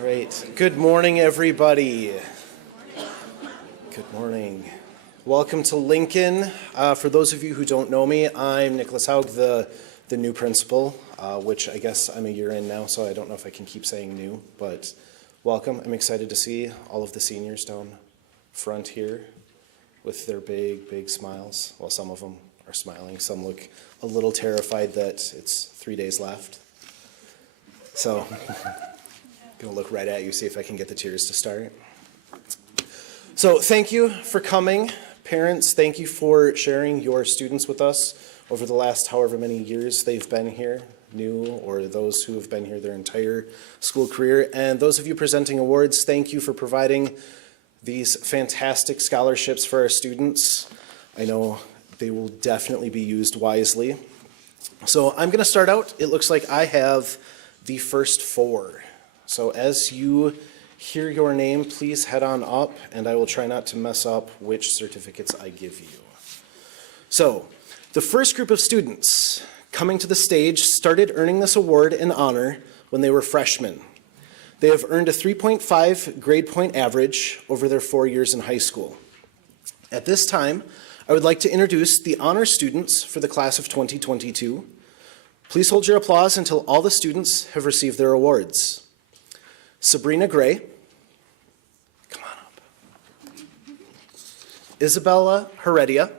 All right. Good morning, everybody. Good morning. Welcome to Lincoln. For those of you who don't know me, I'm Nicholas Haug, the new principal, which I guess I'm a year in now, so I don't know if I can keep saying new, but welcome. I'm excited to see all of the seniors down front here with their big, big smiles. Well, some of them are smiling. Some look a little terrified that it's 3 days left. So I'm going to look right at you, see if I can get the tears to start. So thank you for coming. Parents, thank you for sharing your students with us over the last however many years they've been here, new or those who have been here their entire school career. And those of you presenting awards, thank you for providing these fantastic scholarships for our students. I know they will definitely be used wisely. So I'm going to start out. It looks like I have the first four. So as you hear your name, please head on up, and I will try not to mess up which certificates I give you. So the first group of students coming to the stage started earning this award in honor when they were freshmen. They have earned a 3.5 grade point average over their 4 years in high school. At this time, I would like to introduce the honor students for the class of 2022. Please hold your applause until all the students have received their awards. Sabrina Gray, come on up. Isabella Heredia,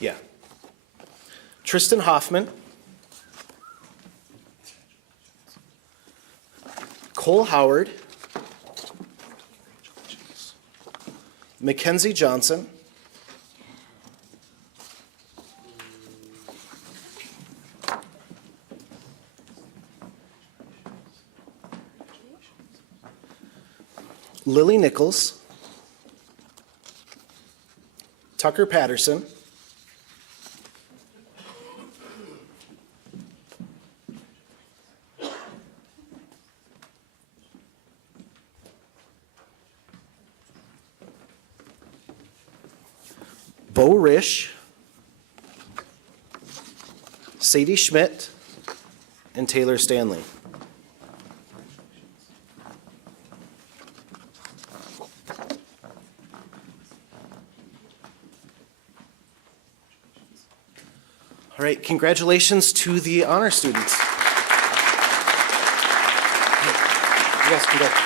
yeah. Tristan Hoffman, Cole Howard, Mackenzie Johnson, Lily Nichols, Tucker Patterson, Bo Risch, Sadie Schmidt, and Taylor Stanley. All right, congratulations to the honor students. Yes, congrats.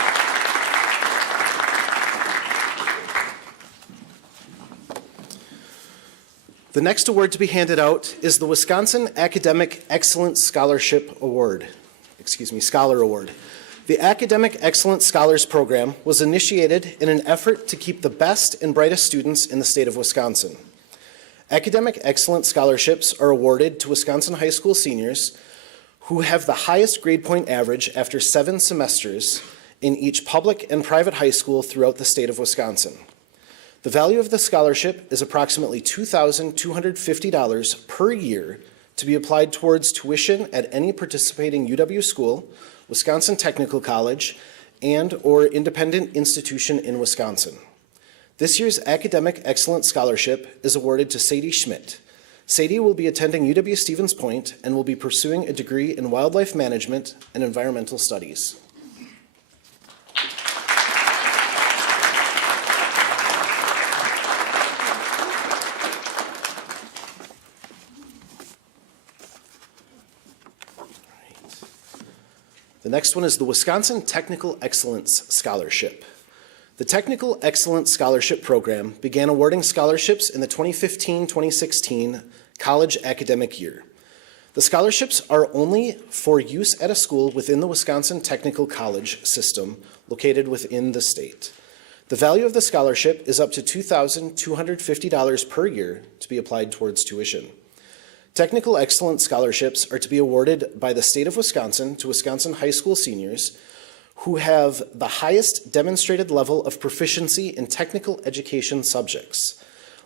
The next award to be handed out is the Wisconsin Academic Excellence Scholarship Award, Scholar Award. The Academic Excellence Scholars Program was initiated in an effort to keep the best and brightest students in the state of Wisconsin. Academic Excellence Scholarships are awarded to Wisconsin high school seniors who have the highest grade point average after 7 semesters in each public and private high school throughout the state of Wisconsin. The value of the scholarship is approximately $2,250 per year to be applied towards tuition at any participating UW school, Wisconsin Technical College, and/or independent institution in Wisconsin. This year's Academic Excellence Scholarship is awarded to Sadie Schmidt. Sadie will be attending UW Stevens Point and will be pursuing a degree in wildlife management and environmental studies. The next one is the Wisconsin Technical Excellence Scholarship. The Technical Excellence Scholarship Program began awarding scholarships in the 2015-2016 college academic year. The scholarships are only for use at a school within the Wisconsin Technical College system located within the state. The value of the scholarship is up to $2,250 per year to be applied towards tuition. Technical Excellence Scholarships are to be awarded by the state of Wisconsin to Wisconsin high school seniors who have the highest demonstrated level of proficiency in technical education subjects.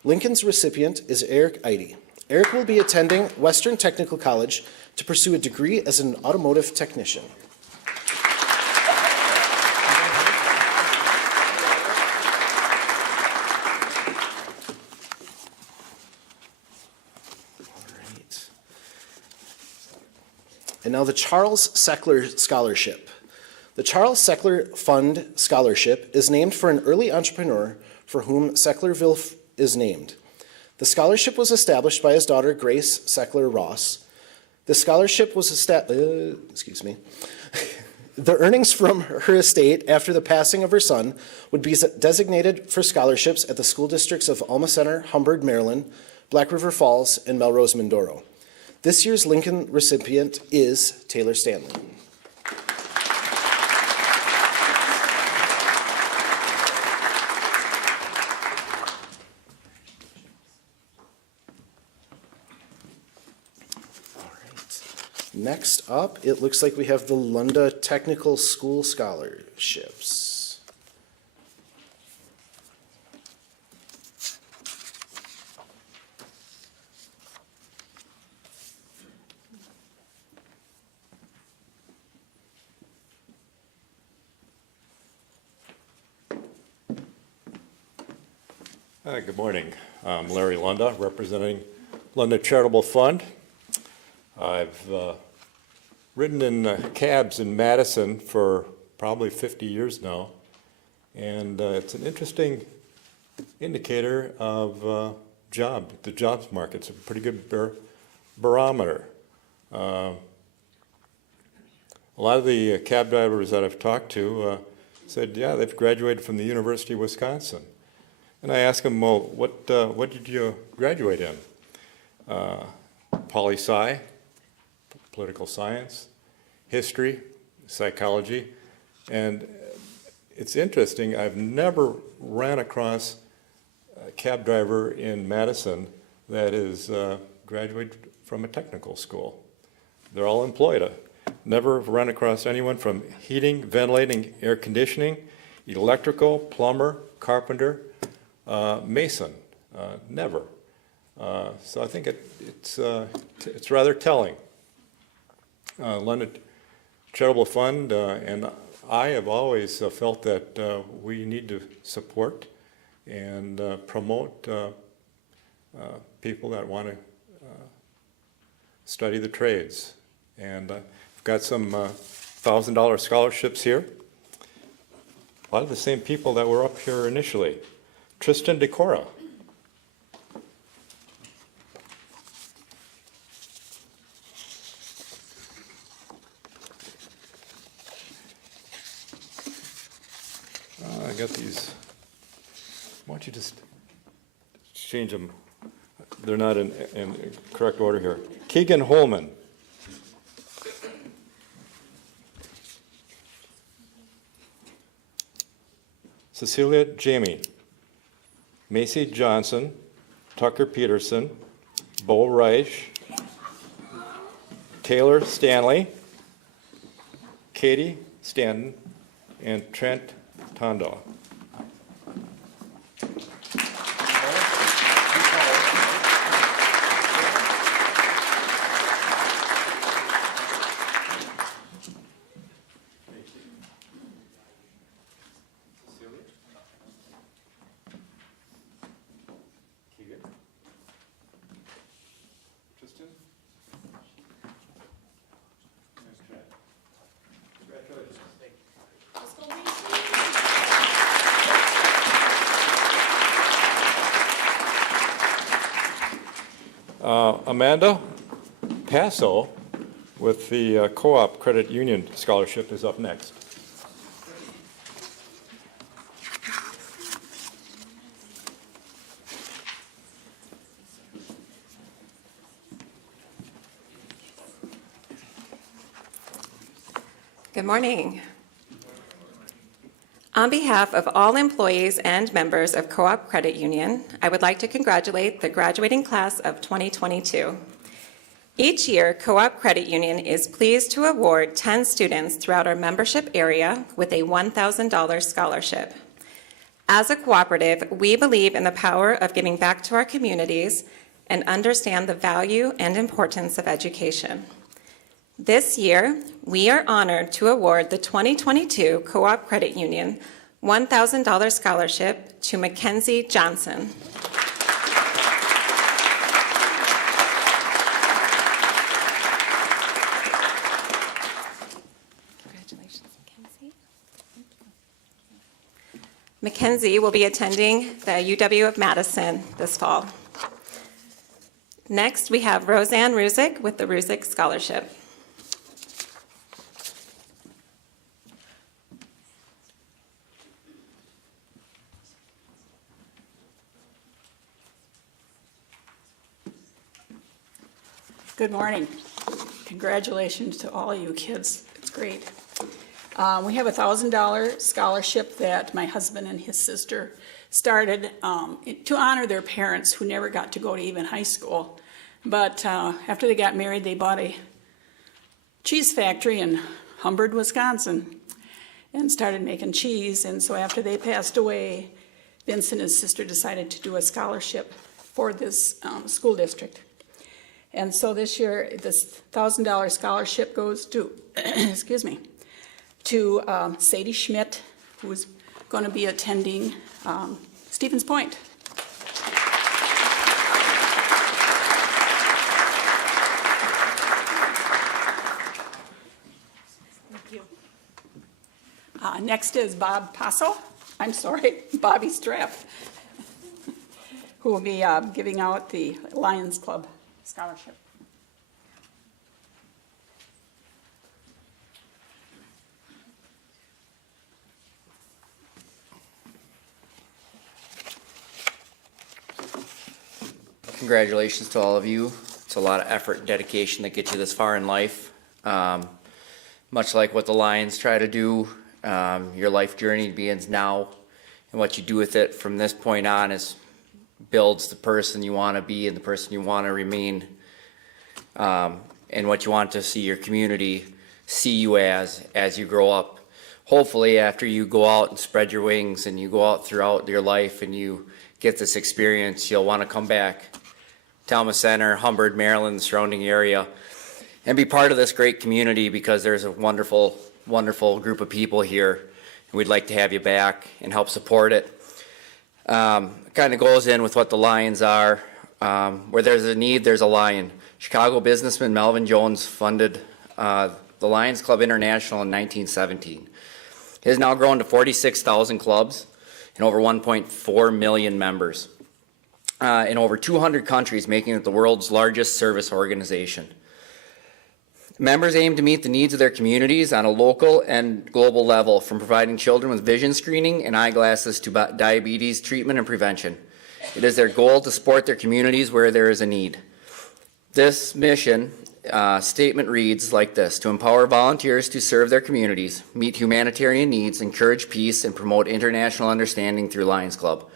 Lincoln's recipient is Eric Eide. Eric will be attending Western Technical College to pursue a degree as an automotive technician. And now the Charles Seckler Scholarship. The Charles Seckler Fund Scholarship is named for an early entrepreneur for whom Secklerville is named. The scholarship was established by his daughter, Grace Seckler Ross. The scholarship was The earnings from her estate after the passing of her son would be designated for scholarships at the school districts of Alma Center-Humbird-Merrilan, Black River Falls, and Melrose Mindoro. This year's Lincoln recipient is Taylor Stanley. All right. Next up, it looks like we have the Lunda Technical School Scholarships. Hi, good morning. I'm Larry Lunda, representing Lunda Charitable Fund. I've ridden in cabs in Madison for probably 50 years now, and it's an interesting indicator of the jobs market. It's a pretty good barometer. A lot of the cab drivers that I've talked to said, yeah, they've graduated from the University of Wisconsin. And I asked him, well, what did you graduate in? Poli-sci, political science, history, psychology. And it's interesting, I've never ran across a cab driver in Madison that is graduated from a technical school. They're all employed. Never run across anyone from heating, ventilating, air conditioning, electrical, plumber, carpenter, mason, never. So I think it's rather telling. London Charitable Fund and I have always felt that we need to support and promote people that want to study the trades. And I've got some $1,000 scholarships here. A lot of the same people that were up here initially. Tristan Decora. I got these. Why don't you just change them? They're not in correct order here. Keegan Holman. Cecilia Jamie. Macy Johnson, Tucker Peterson, Bo Reich, Taylor Stanley, Katie Stanton, and Trent Tondaw. Amanda Passo with the Co-op Credit Union Scholarship is up next. Good morning. On behalf of all employees and members of Co-op Credit Union, I would like to congratulate the graduating class of 2022. Each year, Co-op Credit Union is pleased to award 10 students throughout our membership area with a $1,000 scholarship. As a cooperative, we believe in the power of giving back to our communities and understand the value and importance of education. This year, we are honored to award the 2022 Co-op Credit Union $1,000 scholarship to Mackenzie Johnson. Congratulations, Mackenzie. Mackenzie will be attending the UW of Madison this fall. Next, we have Roseanne Ruzick with the Ruzick Scholarship. Good morning. Congratulations to all you kids. It's great. We have a $1,000 scholarship that my husband and his sister started to honor their parents who never got to go to even high school. But after they got married, they bought a cheese factory in Humbird, Wisconsin, and started making cheese. And so after they passed away, Vince and his sister decided to do a scholarship for this school district. And so this year, this $1,000 scholarship goes to, excuse me, to Sadie Schmidt, who's going to be attending Stevens Point. Thank you. Next is Bob Passo. I'm sorry, Bobby Strapp, who will be giving out the Lions Club scholarship. Congratulations to all of you. It's a lot of effort and dedication that gets you this far in life. Much like what the Lions try to do, your life journey begins now, and what you do with it from this point on is builds the person you want to be and the person you want to remain, and what you want to see your community see you as you grow up. Hopefully, after you go out and spread your wings and you go out throughout your life and you get this experience, you'll want to come back to Alma Center-Humbird-Merrilan, the surrounding area, and be part of this great community, because there's a wonderful, wonderful group of people here, and we'd like to have you back and help support it. Kind of goes in with what the Lions are. Where there's a need, there's a lion. Chicago businessman Melvin Jones funded the Lions Club International in 1917. It has now grown to 46,000 clubs and over 1.4 million members in over 200 countries, making it the world's largest service organization. Members aim to meet the needs of their communities on a local and global level, from providing children with vision screening and eyeglasses to diabetes treatment and prevention. It is their goal to support their communities where there is a need. This mission statement reads like this: to empower volunteers to serve their communities, meet humanitarian needs, encourage peace, and promote international understanding through Lions Club.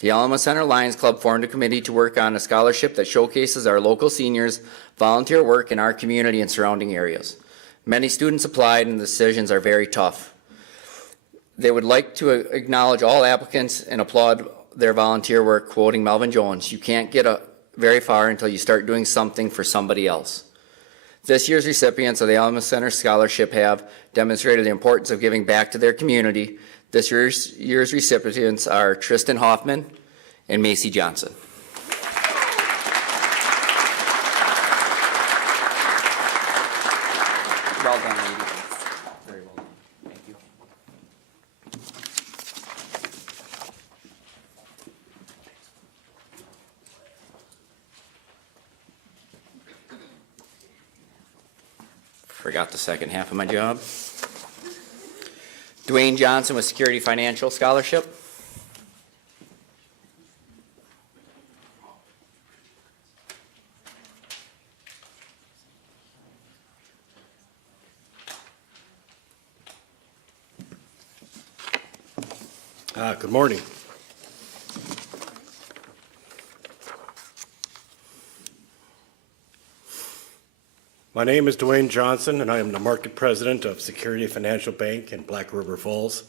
The Alma Center Lions Club formed a committee to work on a scholarship that showcases our local seniors' volunteer work in our community and surrounding areas. Many students applied and the decisions are very tough. They would like to acknowledge all applicants and applaud their volunteer work, quoting Melvin Jones, "You can't get very far until you start doing something for somebody else." This year's recipients of the Alma Center Scholarship have demonstrated the importance of giving back to their community. This year's recipients are Tristan Hoffman and Macy Johnson. Well done, ladies. Very well done. Thank you. Forgot the second half of my job. Dwayne Johnson with Security Financial Scholarship. Good morning. My name is Dwayne Johnson, and I am the market president of Security Financial Bank in Black River Falls.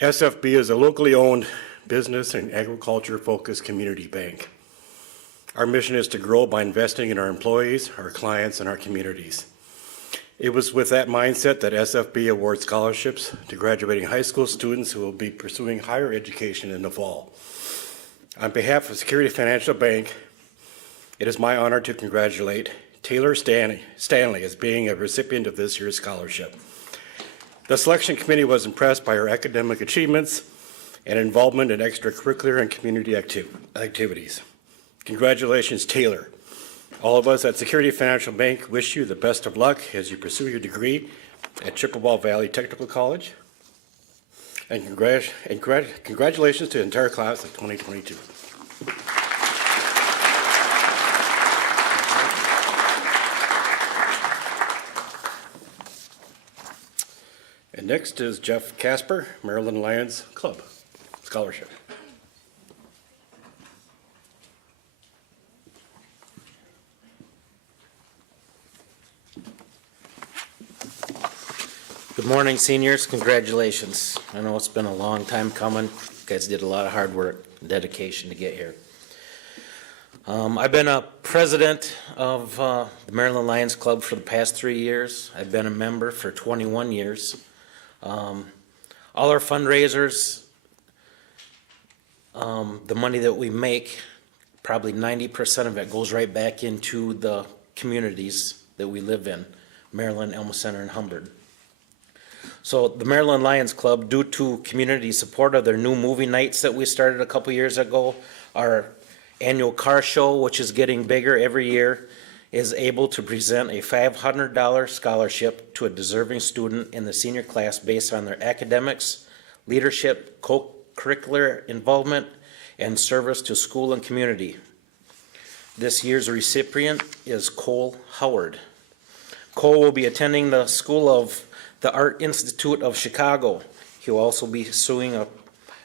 SFB is a locally owned business and agriculture-focused community bank. Our mission is to grow by investing in our employees, our clients, and our communities. It was with that mindset that SFB awards scholarships to graduating high school students who will be pursuing higher education in the fall. On behalf of Security Financial Bank, it is my honor to congratulate Taylor Stanley as being a recipient of this year's scholarship. The selection committee was impressed by her academic achievements and involvement in extracurricular and community activities. Congratulations, Taylor. All of us at Security Financial Bank wish you the best of luck as you pursue your degree at Chippewa Valley Technical College. And congratulations to the entire class of 2022. And next is Jeff Casper, Merrilan Lions Club Scholarship. Good morning, seniors. Congratulations. I know it's been a long time coming. You guys did a lot of hard work and dedication to get here. I've been a president of the Merrilan Lions Club for the past 3 years. I've been a member for 21 years. All our fundraisers, the money that we make, probably 90% of it goes right back into the communities that we live in, Merrilan, Alma Center, and Humbird. So the Merrilan Lions Club, due to community support of their new movie nights that we started a couple years ago, our annual car show, which is getting bigger every year, is able to present a $500 scholarship to a deserving student in the senior class based on their academics, leadership, co-curricular involvement, and service to school and community. This year's recipient is Cole Howard. Cole will be attending the School of the Art Institute of Chicago. He will also be pursuing a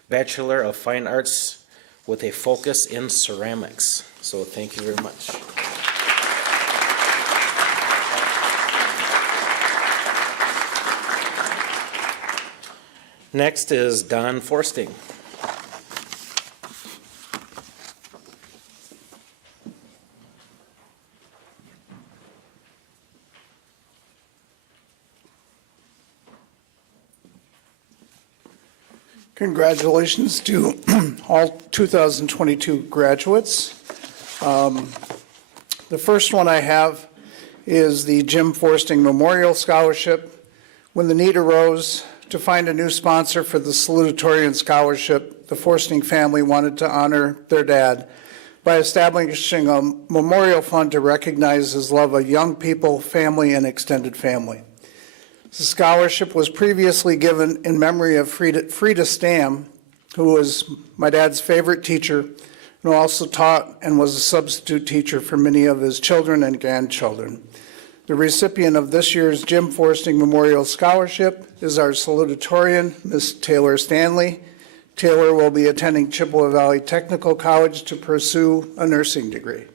Bachelor of Fine Arts with a focus in ceramics. So thank you very much. Next is Don Forsting. Congratulations to all 2022 graduates. The first one I have is the Jim Forsting Memorial Scholarship. When the need arose to find a new sponsor for the salutatorian scholarship, the Forsting family wanted to honor their dad by establishing a memorial fund to recognize his love of young people, family, and extended family. The scholarship was previously given in memory of Frida Stam, who was my dad's favorite teacher, and who also taught and was a substitute teacher for many of his children and grandchildren. The recipient of this year's Jim Forsting Memorial Scholarship is our salutatorian, Miss Taylor Stanley. Taylor will be attending Chippewa Valley Technical College to pursue a nursing degree.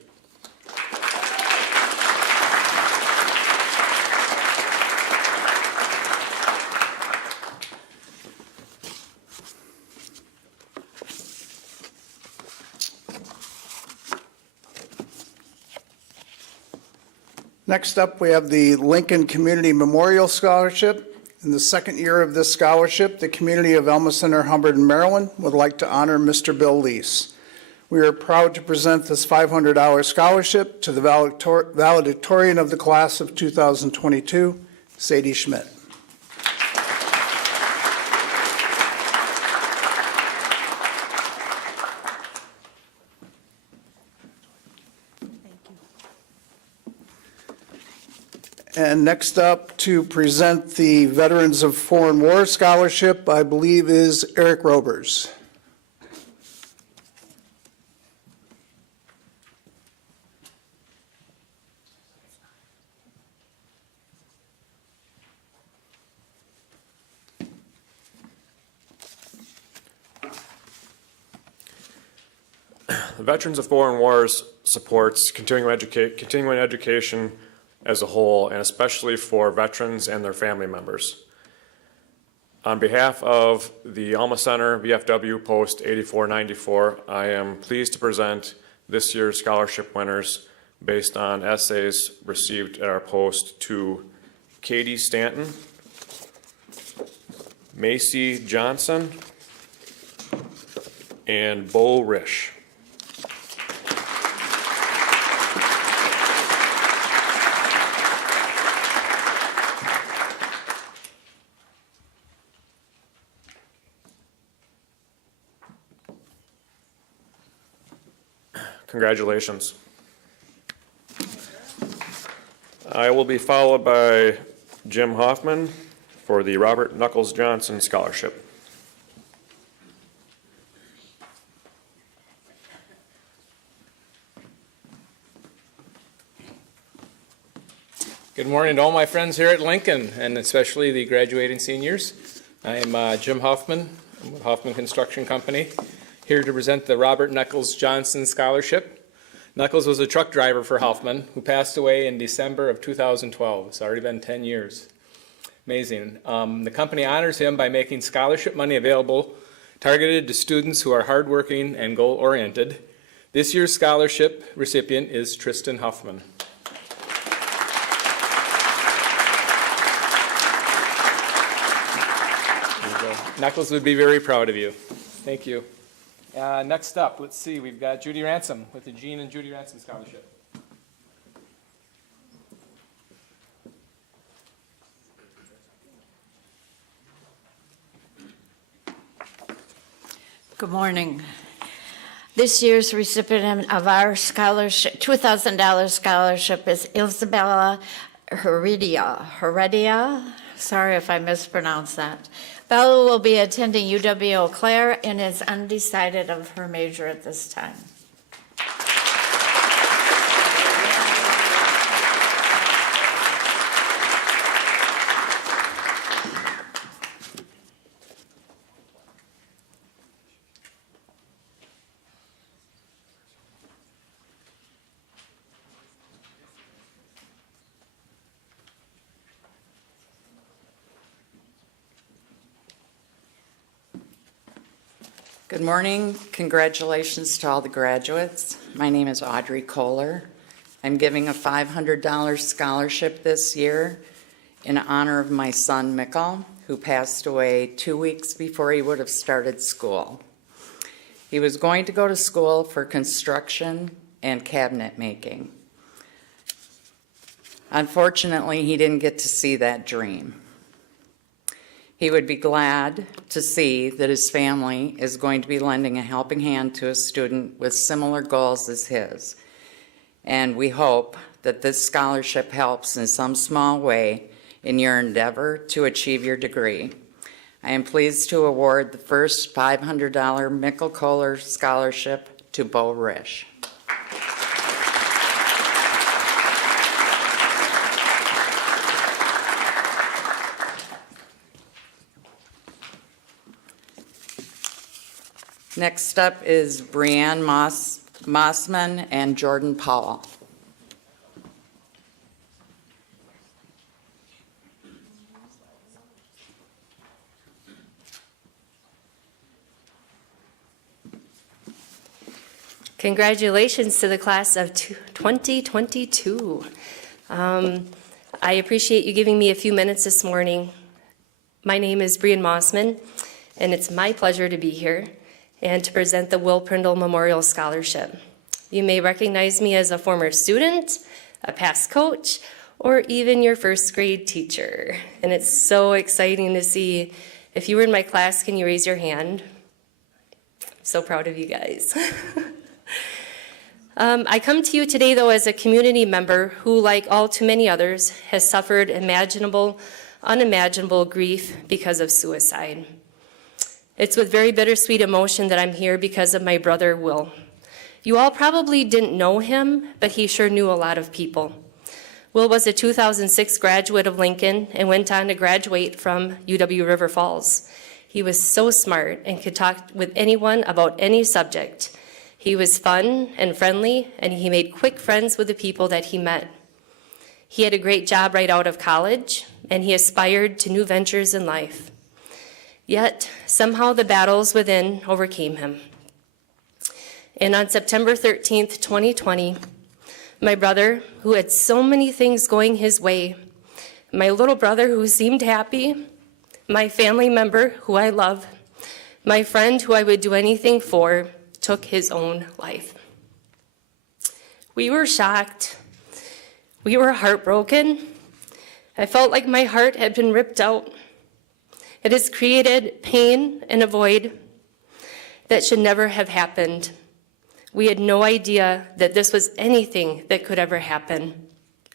Next up, we have the Lincoln Community Memorial Scholarship. In the second year of this scholarship, the community of Alma, Center-Humbird-Merrilan would like to honor Mr. Bill Lease. We are proud to present this $500 scholarship to the valedictorian of the class of 2022, Sadie Schmidt. And next up to present the Veterans of Foreign War Scholarship, I believe, is Eric Robers. The Veterans of Foreign Wars supports continuing education as a whole, and especially for veterans and their family members. On behalf of the Alma Center VFW Post 8494, I am pleased to present this year's scholarship winners based on essays received at our post to Katie Stanton, Macy Johnson, and Bo Risch. Congratulations. I will be followed by Jim Hoffman for the Robert Knuckles Johnson Scholarship. Good morning to all my friends here at Lincoln, and especially the graduating seniors. I am Jim Hoffman. I'm with Hoffman Construction Company, here to present the Robert Knuckles Johnson Scholarship. Knuckles was a truck driver for Hoffman, who passed away in December of 2012. It's already been 10 years. Amazing. The company honors him by making scholarship money available, targeted to students who are hardworking and goal-oriented. This year's scholarship recipient is Tristan Hoffman. Knuckles would be very proud of you. Thank you. Next up, let's see, we've got Judy Ransom with the Jean and Judy Ransom Scholarship. Good morning. This year's recipient of our scholarship, $2,000 scholarship, is Isabella Heredia. Sorry if I mispronounced that. Bella will be attending UW Eau Claire and is undecided of her major at this time. Good morning. Congratulations to all the graduates. My name is Audrey Kohler. I'm giving a $500 scholarship this year in honor of my son, Mikkel, who passed away 2 weeks before he would have started school. He was going to go to school for construction and cabinet making. Unfortunately, he didn't get to see that dream. He would be glad to see that his family is going to be lending a helping hand to a student with similar goals as his. And we hope that this scholarship helps in some small way in your endeavor to achieve your degree. I am pleased to award the first $500 Mikkel Kohler Scholarship to Bo Risch. Next up is Brianne Mossman and Jordan Powell. Congratulations to the class of 2022. I appreciate you giving me a few minutes this morning. My name is Brianne Mossman, and it's my pleasure to be here and to present the Will Prindle Memorial Scholarship. You may recognize me as a former student, a past coach, or even your first grade teacher. And it's so exciting to see. If you were in my class, can you raise your hand? I'm so proud of you guys. I come to you today, though, as a community member who, like all too many others, has suffered imaginable, unimaginable grief because of suicide. It's with very bittersweet emotion that I'm here because of my brother, Will. You all probably didn't know him, but he sure knew a lot of people. Will was a 2006 graduate of Lincoln and went on to graduate from UW River Falls. He was so smart and could talk with anyone about any subject. He was fun and friendly, and he made quick friends with the people that he met. He had a great job right out of college, and he aspired to new ventures in life. Yet, somehow the battles within overcame him. And on September 13th, 2020, my brother, who had so many things going his way, my little brother who seemed happy, my family member who I love, my friend who I would do anything for, took his own life. We were shocked. We were heartbroken. I felt like my heart had been ripped out. It has created pain and a void that should never have happened. We had no idea that this was anything that could ever happen,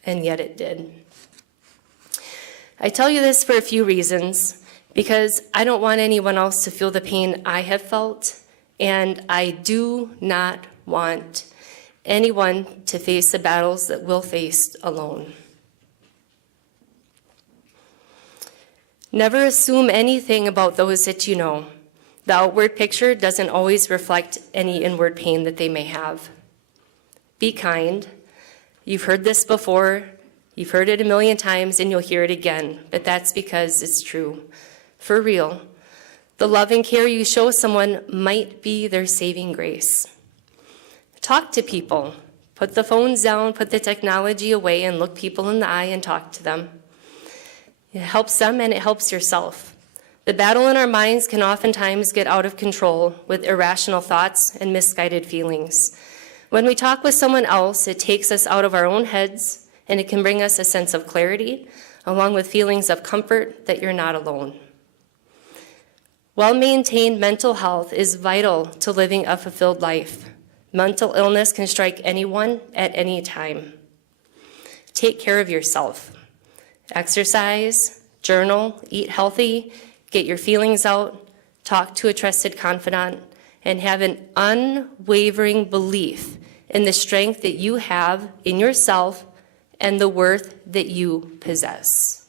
and yet it did. I tell you this for a few reasons, because I don't want anyone else to feel the pain I have felt, and I do not want anyone to face the battles that Will faced alone. Never assume anything about those that you know. The outward picture doesn't always reflect any inward pain that they may have. Be kind. You've heard this before, you've heard it a million times, and you'll hear it again, but that's because it's true. For real. The love and care you show someone might be their saving grace. Talk to people. Put the phones down, put the technology away, and look people in the eye and talk to them. It helps them and it helps yourself. The battle in our minds can oftentimes get out of control with irrational thoughts and misguided feelings. When we talk with someone else, it takes us out of our own heads, and it can bring us a sense of clarity, along with feelings of comfort that you're not alone. Well-maintained mental health is vital to living a fulfilled life. Mental illness can strike anyone at any time. Take care of yourself. Exercise, journal, eat healthy, get your feelings out, talk to a trusted confidant, and have an unwavering belief in the strength that you have in yourself and the worth that you possess.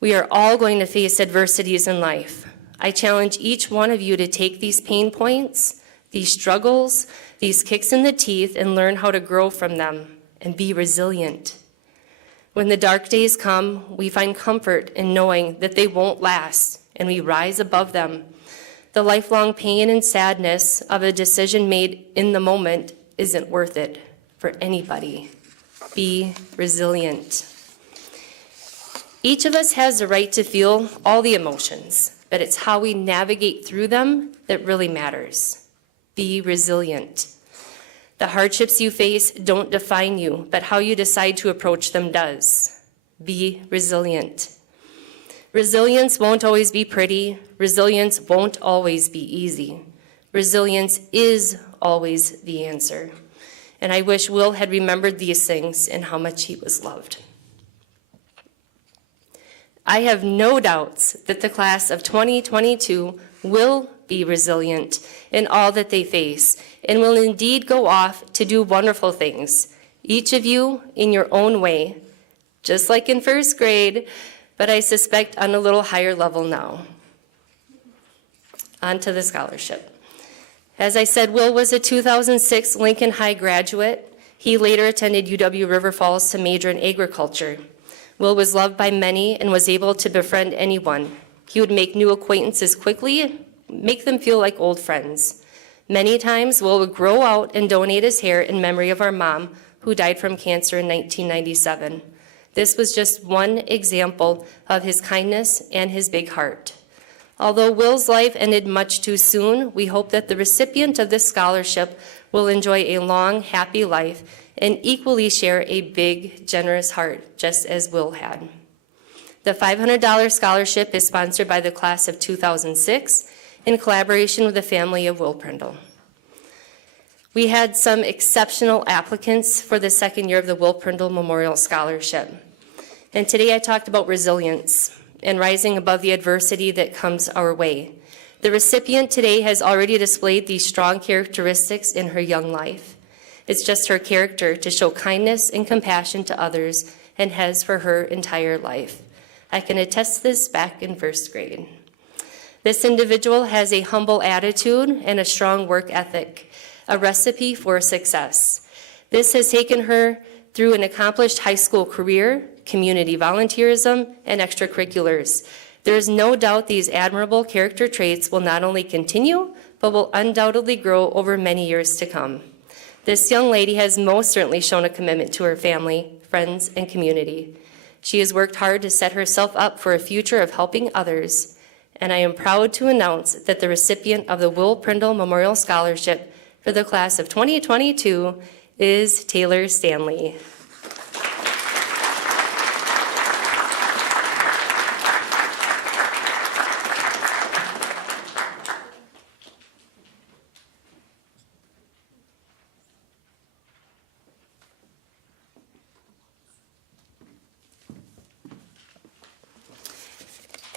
We are all going to face adversities in life. I challenge each one of you to take these pain points, these struggles, these kicks in the teeth, and learn how to grow from them and be resilient. When the dark days come, we find comfort in knowing that they won't last, and we rise above them. The lifelong pain and sadness of a decision made in the moment isn't worth it for anybody. Be resilient. Each of us has the right to feel all the emotions, but it's how we navigate through them that really matters. Be resilient. The hardships you face don't define you, but how you decide to approach them does. Be resilient. Resilience won't always be pretty. Resilience won't always be easy. Resilience is always the answer. And I wish Will had remembered these things and how much he was loved. I have no doubts that the class of 2022 will be resilient in all that they face and will indeed go off to do wonderful things, each of you in your own way, just like in first grade, but I suspect on a little higher level now. onto the scholarship. As I said, Will was a 2006 Lincoln High graduate. He later attended UW River Falls to major in agriculture. Will was loved by many and was able to befriend anyone. He would make new acquaintances quickly, make them feel like old friends. Many times, Will would grow out and donate his hair in memory of our mom, who died from cancer in 1997. This was just one example of his kindness and his big heart. Although Will's life ended much too soon, we hope that the recipient of this scholarship will enjoy a long, happy life and equally share a big, generous heart, just as Will had. The $500 scholarship is sponsored by the class of 2006 in collaboration with the family of Will Prindle. We had some exceptional applicants for the second year of the Will Prindle Memorial Scholarship. And today I talked about resilience and rising above the adversity that comes our way. The recipient today has already displayed these strong characteristics in her young life. It's just her character to show kindness and compassion to others, and has for her entire life. I can attest to this back in first grade. This individual has a humble attitude and a strong work ethic, a recipe for success. This has taken her through an accomplished high school career, community volunteerism, and extracurriculars. There is no doubt these admirable character traits will not only continue, but will undoubtedly grow over many years to come. This young lady has most certainly shown a commitment to her family, friends, and community. She has worked hard to set herself up for a future of helping others, and I am proud to announce that the recipient of the Will Prindle Memorial Scholarship for the class of 2022 is Taylor Stanley.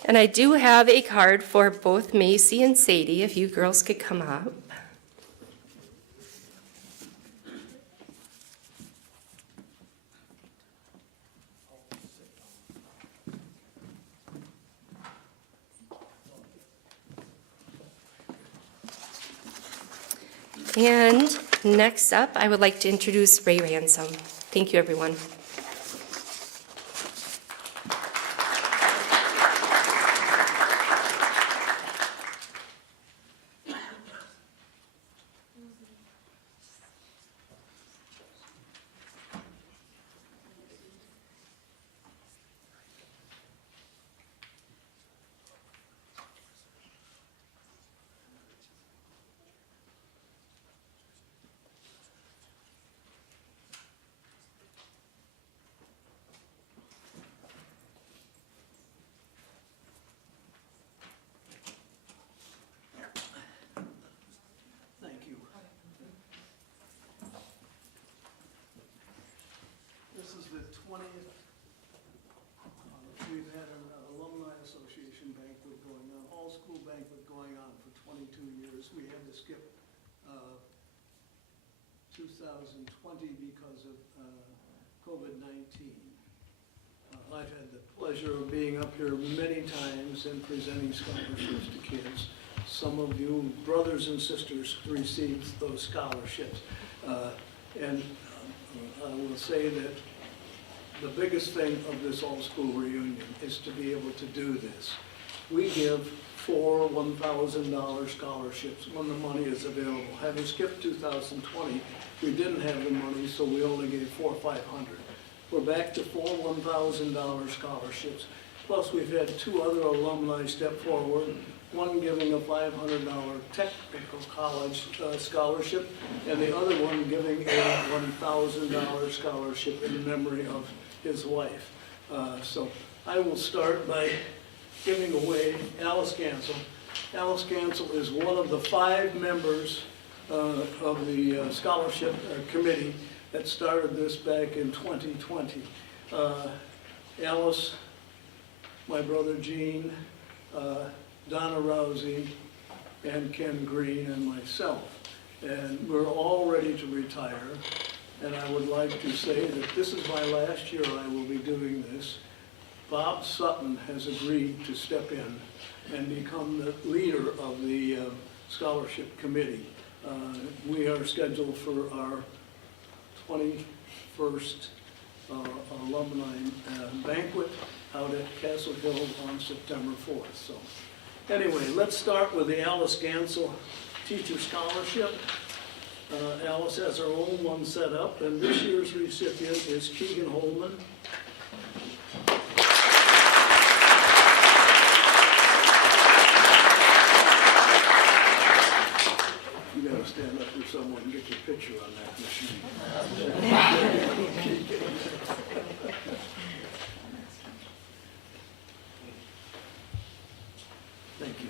And I do have a card for both Macy and Sadie, if you girls could come up. And next up, I would like to introduce Ray Ransom. Thank you, everyone. This is the 20th. We've had an alumni association banquet going on, all school banquet going on for 22 years. We had to skip 2020 because of COVID-19. I've had the pleasure of being up here many times and presenting scholarships to kids. Some of you, brothers and sisters, received those scholarships. And I will say that the biggest thing of this all-school reunion is to be able to do this. We give 4 $1,000 scholarships when the money is available. Having skipped 2020, we didn't have the money, so we only gave 4 or 500. We're back to 4 $1,000 scholarships. Plus, we've had 2 other alumni step forward, one giving a $500 technical college scholarship, and the other one giving a $1,000 scholarship in memory of his wife. So I will start by giving away Alice Gansel. Alice Gansel is one of the 5 members of the scholarship committee that started this back in 2020. Alice, my brother Gene, Donna Rousey, and Ken Green, and myself. And we're all ready to retire. And I would like to say that this is my last year I will be doing this, Bob Sutton has agreed to step in and become the leader of the scholarship committee. We are scheduled for our 21st alumni banquet out at Castle Hill on September 4th. So anyway, let's start with the Alice Gansel Teacher Scholarship. Alice has her own one set up, and this year's recipient is Keegan Holman. You gotta stand up for someone and get your picture on that machine. Thank you.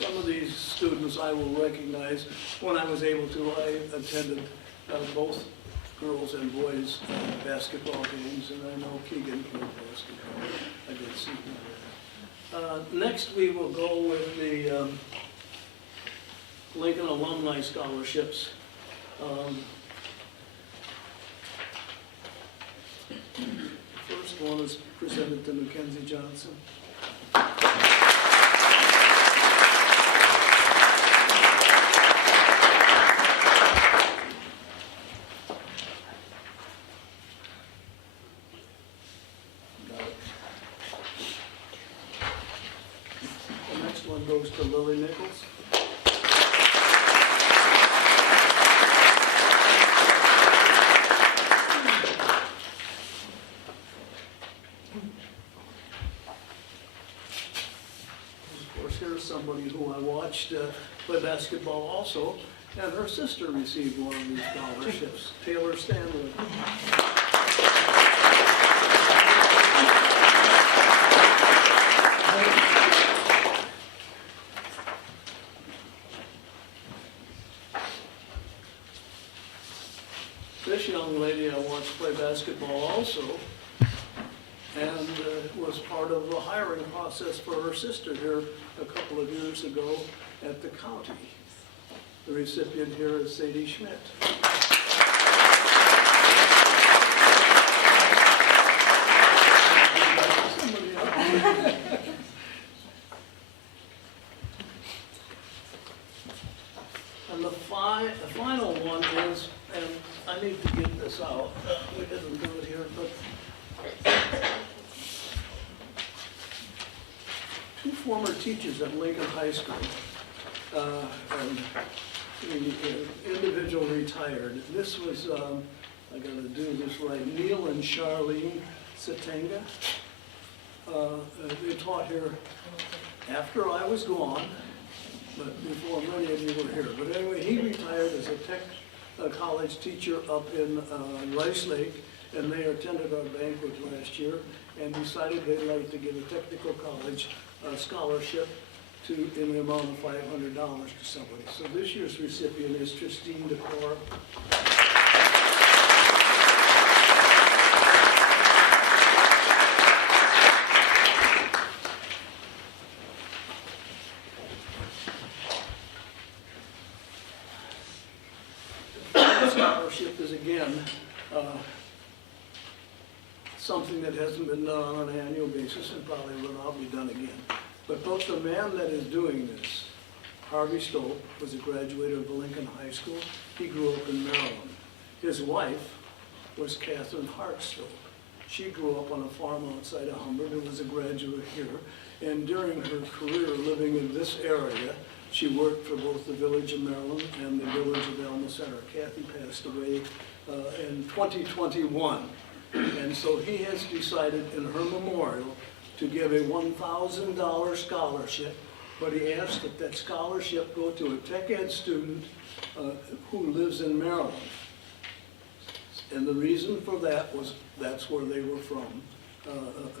Some of these students I will recognize when I was able to. I attended both girls and boys basketball games, and I know Keegan played basketball. I did see him there. Next, we will go with the Lincoln Alumni Scholarships. First one is presented to Mackenzie Johnson. The next one goes to Lily Nichols. Here's somebody who I watched play basketball also, and her sister received one of these scholarships, Taylor Stanley. This young lady I watched play basketball also, and was part of the hiring process for her sister here a couple of years ago at the county. The recipient here is Sadie Schmidt. Somebody else? And the final one is, and I need to get this out, we didn't do it here, but two former teachers at Lincoln High School, and the individual retired. This was, I gotta do this right, Neil and Charlene Satenga. They taught here after I was gone, but before many of you were here. But anyway, he retired as a college teacher up in Rice Lake, and they attended our banquet last year and decided they'd like to give a technical college scholarship in the amount of $500 to somebody. So this year's recipient is Christine DeCore. The scholarship is again something that hasn't been done on an annual basis and probably will not be done again. But both the man that is doing this, Harvey Stope, was a graduate of Lincoln High School. He grew up in Maryland. His wife was Catherine Hart Stope. She grew up on a farm outside of Humbird and was a graduate here. And during her career living in this area, she worked for both the Village of Maryland and the Village of Alma Center. Kathy passed away in 2021. And so he has decided in her memorial to give a $1,000 scholarship, but he asked that that scholarship go to a tech ed student who lives in Maryland. And the reason for that was that's where they were from,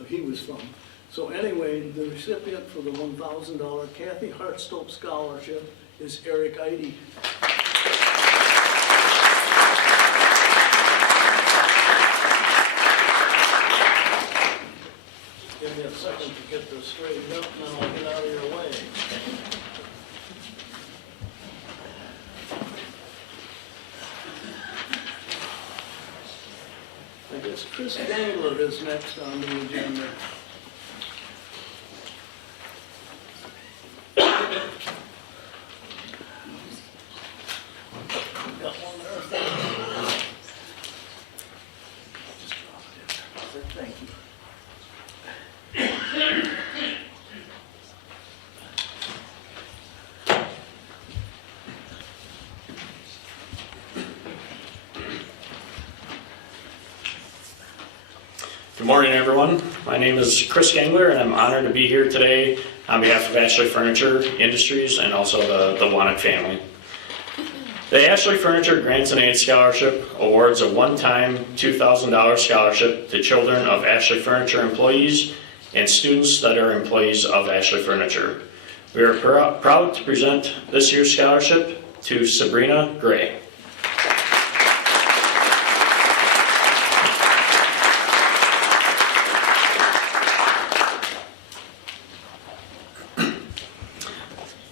he was from. So anyway, the recipient for the $1,000 Kathy Hart-Stope Scholarship is Eric Eide. Give me a second to get this straightened up, and then I'll get out of your way. graduates. Chris Dangler is next on the agenda. Got one there. Thank you. Good morning, everyone. My name is Chris Gangler, and I'm honored to be here today on behalf of Ashley Furniture Industries and also the Wannick family. The Ashley Furniture Grants and Aid Scholarship awards a one-time $2,000 scholarship to children of Ashley Furniture employees and students that are employees of Ashley Furniture. We are proud to present this year's scholarship to Sabrina Gray.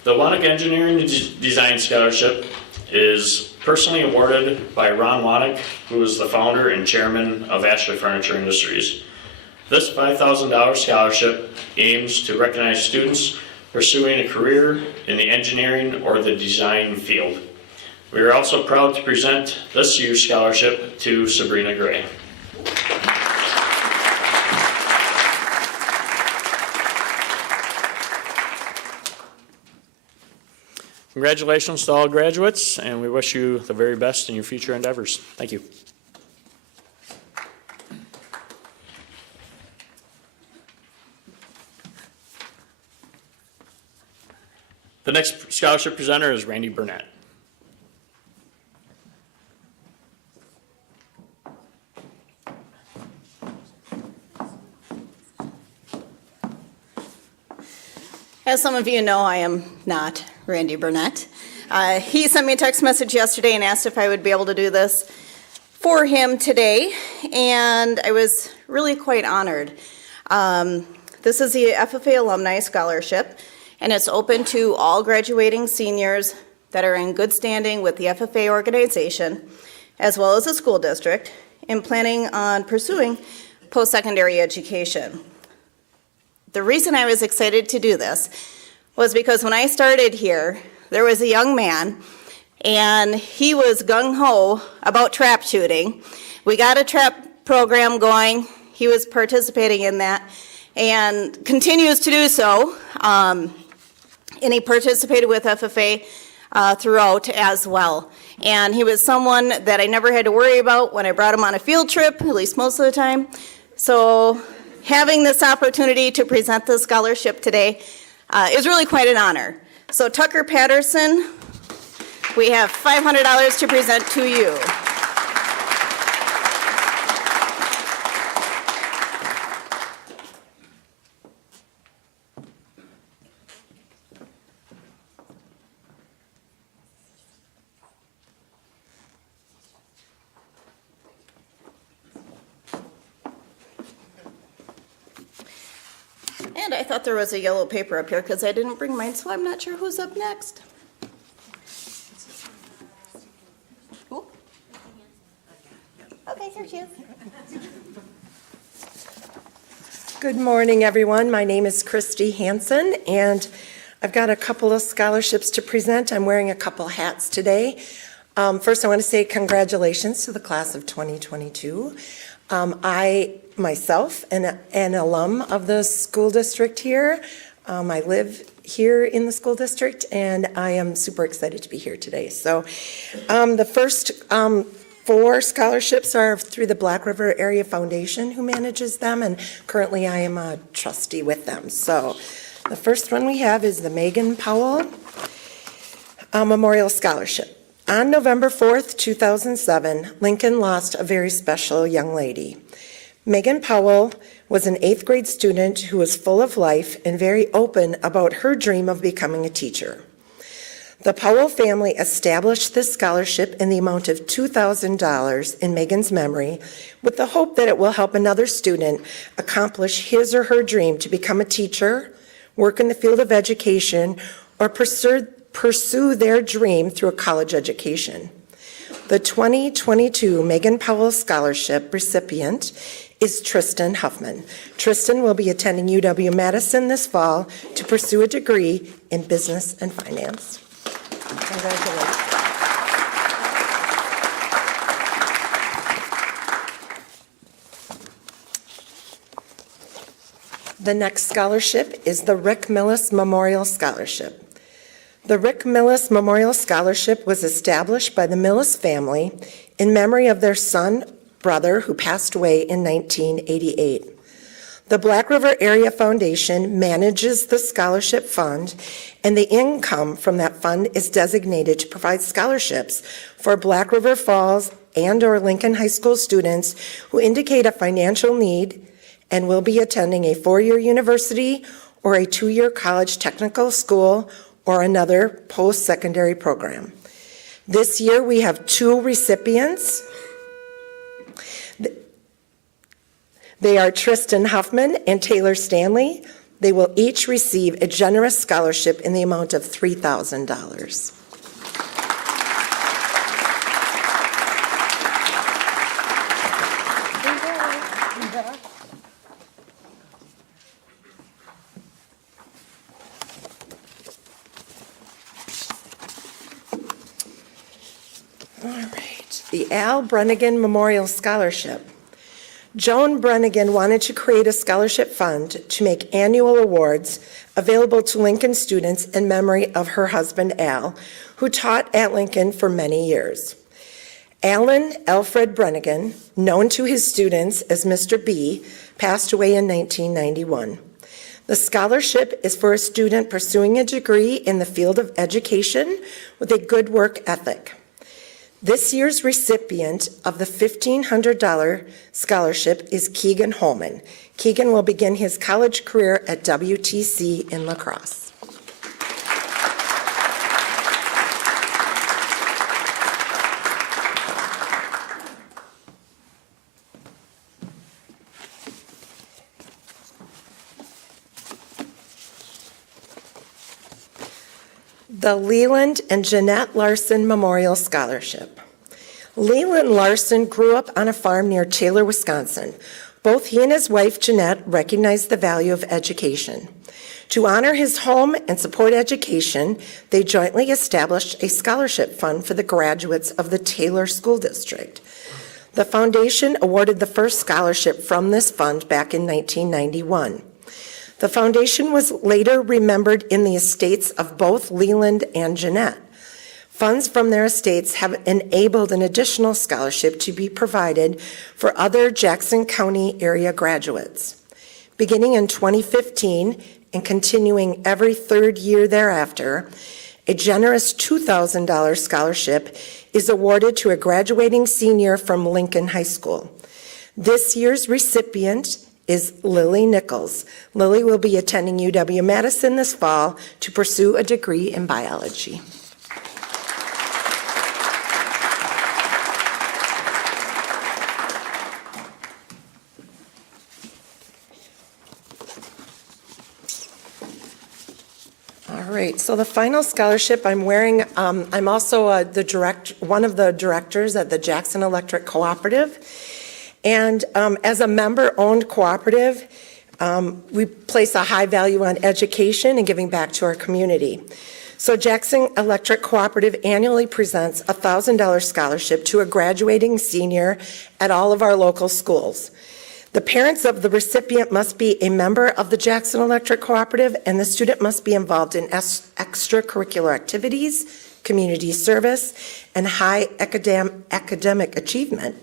The Wannick Engineering Design Scholarship is personally awarded by Ron Wannick, who is the founder and chairman of Ashley Furniture Industries. This $5,000 scholarship aims to recognize students pursuing a career in the engineering or the design field. We are also proud to present this year's scholarship to Sabrina Gray. Congratulations to all graduates, and we wish you the very best in your future endeavors. Thank you. The next scholarship presenter is Randy Burnett. As some of you know, I am not Randy Burnett. He sent me a text message yesterday and asked if I would be able to do this for him today, and I was really quite honored. This is the FFA Alumni Scholarship, and it's open to all graduating seniors that are in good standing with the FFA organization, as well as the school district, in planning on pursuing post-secondary education. The reason I was excited to do this was because when I started here, there was a young man, and he was gung-ho about trap shooting. We got a trap program going. He was participating in that and continues to do so. And he participated with FFA throughout as well. And he was someone that I never had to worry about when I brought him on a field trip, at least most of the time. So having this opportunity to present this scholarship today is really quite an honor. So Tucker Patterson, we have $500 to present to you. And I thought there was a yellow paper up here because I didn't bring mine, so I'm not sure who's up next. Who? Okay, there she is. Good morning, everyone. My name is Christy Hansen, and I've got a couple of scholarships to present. I'm wearing a couple hats today. First, I want to say congratulations to the class of 2022. I myself am an alum of the school district here. I live here in the school district, and I am super excited to be here today. So the first 4 scholarships are through the Black River Area Foundation, who manages them, and currently I am a trustee with them. So the first one we have is the Megan Powell Memorial Scholarship. On November 4th, 2007, Lincoln lost a very special young lady. Megan Powell was an 8th grade student who was full of life and very open about her dream of becoming a teacher. The Powell family established this scholarship in the amount of $2,000 in Megan's memory, with the hope that it will help another student accomplish his or her dream to become a teacher, work in the field of education, or pursue their dream through a college education. The 2022 Megan Powell Scholarship recipient is Tristan Huffman. Tristan will be attending UW-Madison this fall to pursue a degree in business and finance. Congratulations. The next scholarship is the Rick Millis Memorial Scholarship. The Rick Millis Memorial Scholarship was established by the Millis family in memory of their son, brother, who passed away in 1988. The Black River Area Foundation manages the scholarship fund, and the income from that fund is designated to provide scholarships for Black River Falls and/or Lincoln High School students who indicate a financial need and will be attending a 4-year university or a 2-year college technical school or another post-secondary program. This year, we have 2 recipients. They are Tristan Huffman and Taylor Stanley. They will each receive a generous scholarship in the amount of $3,000. All right, the Al Brennigan Memorial Scholarship. Joan Brennigan wanted to create a scholarship fund to make annual awards available to Lincoln students in memory of her husband, Al, who taught at Lincoln for many years. Alan Alfred Brennigan, known to his students as Mr. B, passed away in 1991. The scholarship is for a student pursuing a degree in the field of education with a good work ethic. This year's recipient of the $1,500 scholarship is Keegan Holman. Keegan will begin his college career at WTC in La Crosse. The Leland and Jeanette Larson Memorial Scholarship. Leland Larson grew up on a farm near Taylor, Wisconsin. Both he and his wife, Jeanette, recognized the value of education. To honor his home and support education, they jointly established a scholarship fund for the graduates of the Taylor School District. The foundation awarded the first scholarship from this fund back in 1991. The foundation was later remembered in the estates of both Leland and Jeanette. Funds from their estates have enabled an additional scholarship to be provided for other Jackson County area graduates. Beginning in 2015 and continuing every 3rd year thereafter, a generous $2,000 scholarship is awarded to a graduating senior from Lincoln High School. This year's recipient is Lily Nichols. Lily will be attending UW-Madison this fall to pursue a degree in biology. All right, so the final scholarship I'm wearing, I'm also one of the directors at the Jackson Electric Cooperative. And as a member-owned cooperative, we place a high value on education and giving back to our community. So Jackson Electric Cooperative annually presents a $1,000 scholarship to a graduating senior at all of our local schools. The parents of the recipient must be a member of the Jackson Electric Cooperative, and the student must be involved in extracurricular activities, community service, and high academic achievement.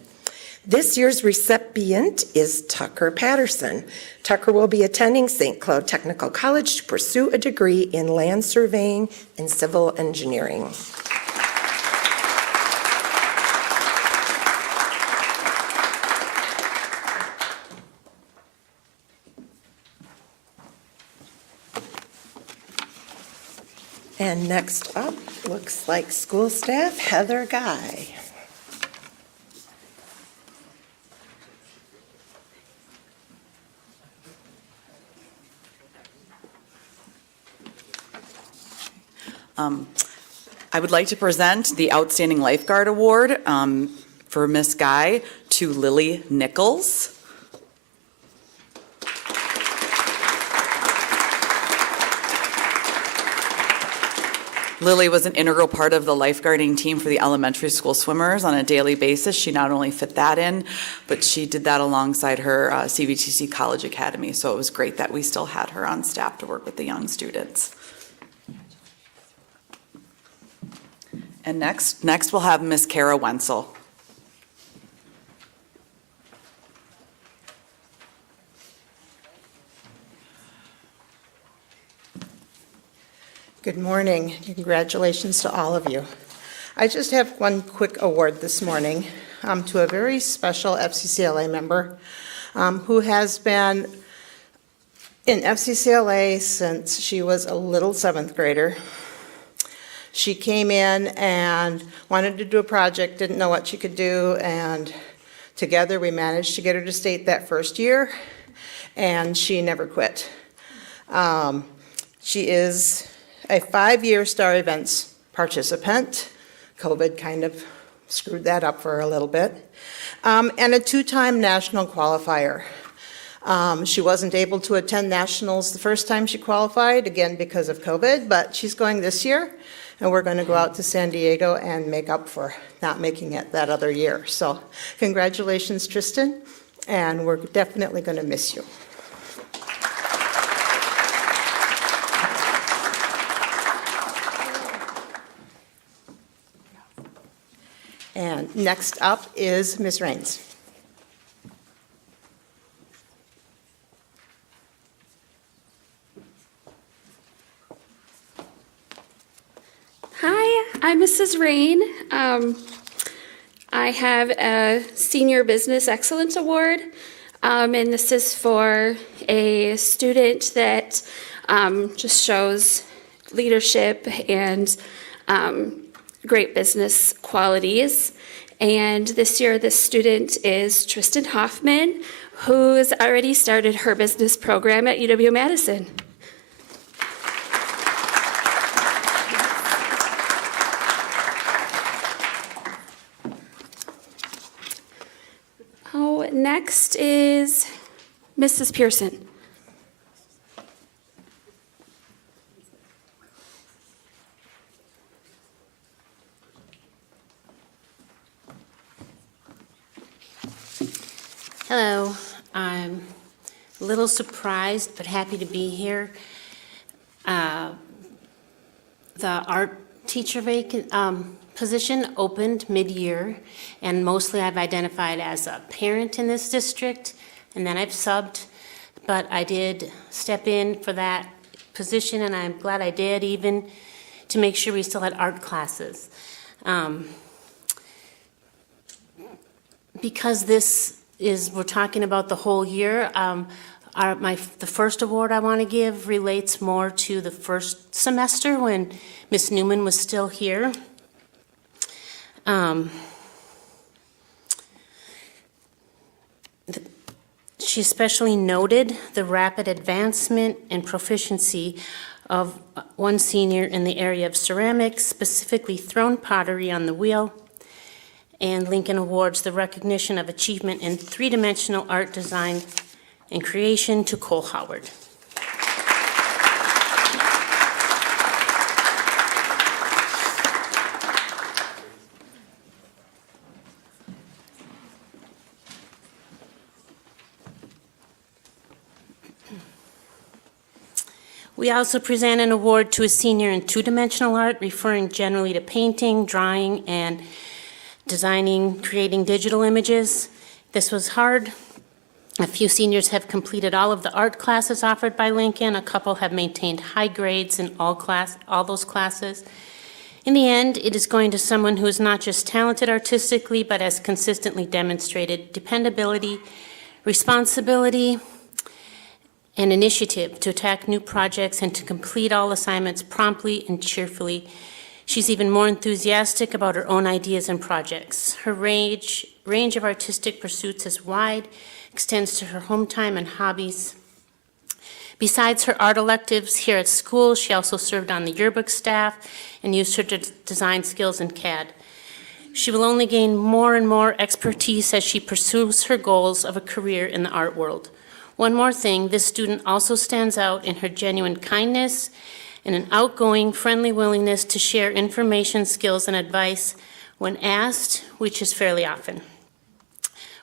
This year's recipient is Tucker Patterson. Tucker will be attending St. Cloud Technical College to pursue a degree in land surveying and civil engineering. And next up, looks like school staff, Heather Guy. I would like to present the Outstanding Lifeguard Award for Miss Guy to Lily Nichols. Lily was an integral part of the lifeguarding team for the elementary school swimmers on a daily basis. She not only fit that in, but she did that alongside her CVTC College Academy. So it was great that we still had her on staff to work with the young students. And next we'll have Miss Kara Wenzel. Good morning. Congratulations to all of you. I just have one quick award this morning to a very special FCCLA member who has been in FCCLA since she was a little 7th grader. She came in and wanted to do a project, didn't know what she could do, and together we managed to get her to state that first year, and she never quit. She is a 5-year Star Events participant. COVID kind of screwed that up for her a little bit. And a 2-time national qualifier. She wasn't able to attend nationals the first time she qualified, again because of COVID, but she's going this year, and we're going to go out to San Diego and make up for not making it that other year. So congratulations, Tristan, and we're definitely going to miss you. And next up is Ms. Raines. Hi, I'm Mrs. Rain. I have a Senior Business Excellence Award, and this is for a student that just shows leadership and great business qualities. And this year, this student is Tristan Hoffman, who's already started her business program at UW-Madison. Oh, next is Mrs. Pearson. Hello, I'm a little surprised but happy to be here. The art teacher position opened mid-year, and mostly I've identified as a parent in this district, and then I've subbed, but I did step in for that position, and I'm glad I did, even to make sure we still had art classes. Because we're talking about the whole year. The first award I want to give relates more to the first semester when Miss Newman was still here. She especially noted the rapid advancement and proficiency of one senior in the area of ceramics, specifically thrown pottery on the wheel. And Lincoln awards the recognition of achievement in 3-dimensional art design and creation to Cole Howard. We also present an award to a senior in 2-dimensional art, referring generally to painting, drawing, and designing, creating digital images. This was hard. A few seniors have completed all of the art classes offered by Lincoln. A couple have maintained high grades in all those classes. In the end, it is going to someone who is not just talented artistically, but has consistently demonstrated dependability, responsibility, and initiative to attack new projects and to complete all assignments promptly and cheerfully. She's even more enthusiastic about her own ideas and projects. Her range of artistic pursuits is wide, extends to her home time and hobbies. Besides her art electives here at school, she also served on the yearbook staff and used her design skills in CAD. She will only gain more and more expertise as she pursues her goals of a career in the art world. One more thing, this student also stands out in her genuine kindness and an outgoing, friendly willingness to share information, skills, and advice when asked, which is fairly often.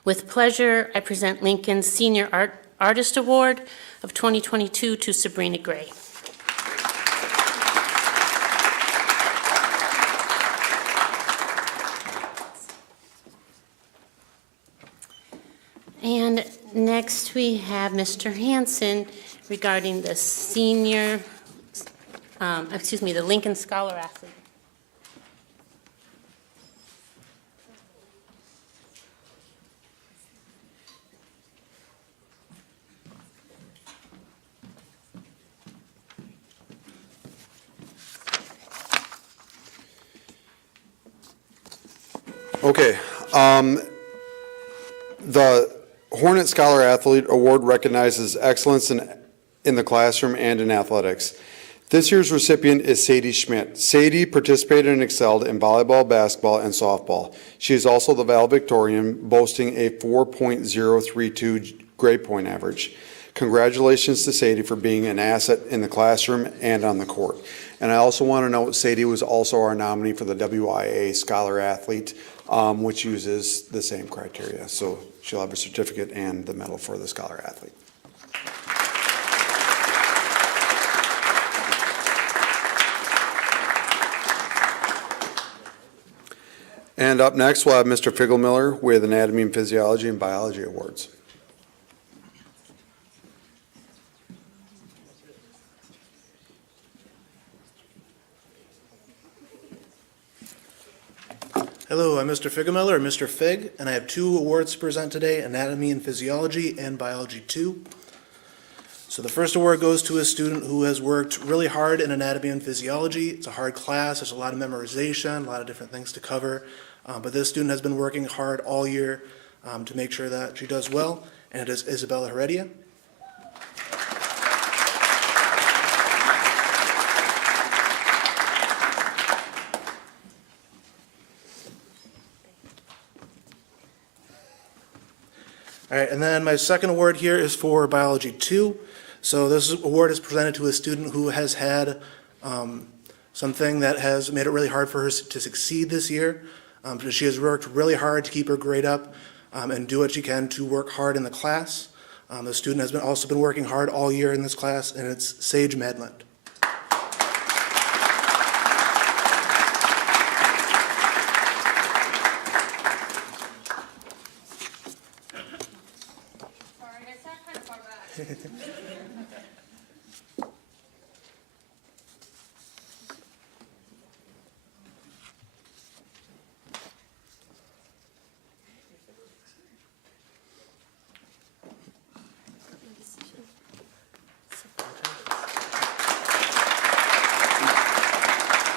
With pleasure, I present Lincoln's Senior Artist Award of 2022 to Sabrina Gray. And next we have Mr. Hanson regarding the the Lincoln Scholar Athlete. Okay. The Hornet Scholar Athlete Award recognizes excellence in the classroom and in athletics. This year's recipient is Sadie Schmidt. Sadie participated and excelled in volleyball, basketball, and softball. She is also the valedictorian, boasting a 4.032 grade point average. Congratulations to Sadie for being an asset in the classroom and on the court. And I also want to note Sadie was also our nominee for the WIA Scholar Athlete, which uses the same criteria. So she'll have a certificate and the medal for the Scholar Athlete. And up next, we'll have Mr. Figelmiller with Anatomy and Physiology and Biology Awards. Hello, I'm Mr. Figelmiller, or Mr. Fig, and I have 2 awards to present today, Anatomy and Physiology and Biology 2. So the first award goes to a student who has worked really hard in Anatomy and Physiology. It's a hard class, there's a lot of memorization, a lot of different things to cover, but this student has been working hard all year to make sure that she does well, and it is Isabella Heredia. All right, and then my second award here is for Biology 2. So this award is presented to a student who has had something that has made it really hard for her to succeed this year. She has worked really hard to keep her grade up and do what she can to work hard in the class. The student has also been working hard all year in this class, and it's Sage Medland.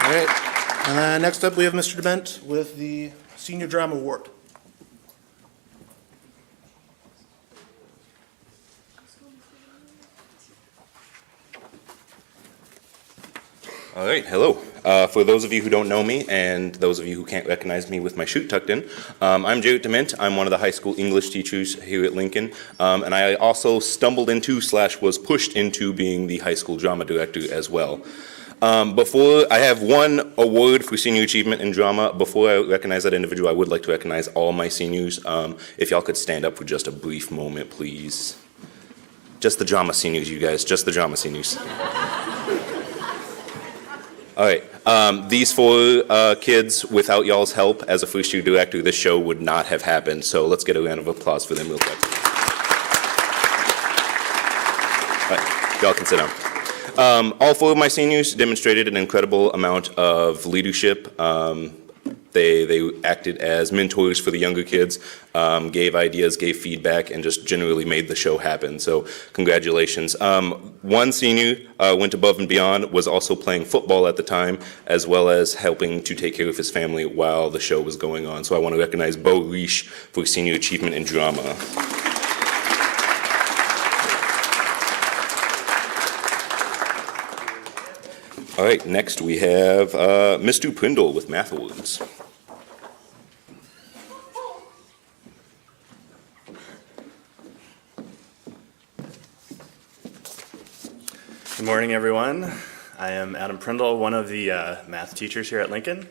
All right, and next up we have Mr. DeBent with the Senior Drama Award. All right, hello. For those of you who don't know me and those of you who can't recognize me with my chute tucked in, I'm Jared DeMint. I'm one of the high school English teachers here at Lincoln, and I also stumbled into / was pushed into being the high school drama director as well. I have one award for senior achievement in drama. Before I recognize that individual, I would like to recognize all my seniors. If y'all could stand up for just a brief moment, please. Just the drama seniors, you guys, just the drama seniors. All right, these 4 kids, without y'all's help as a first-year director, this show would not have happened. So let's get a round of applause for them real quick. All right, y'all can sit down. All 4 of my seniors demonstrated an incredible amount of leadership. They acted as mentors for the younger kids, gave ideas, gave feedback, and just generally made the show happen. So congratulations. One senior went above and beyond, was also playing football at the time, as well as helping to take care of his family while the show was going on. So I want to recognize Bo Reish for senior achievement in drama. All right, next we have Mr. Prindle with Math Awards. Good morning, everyone. I am Adam Prindle, one of the math teachers here at Lincoln.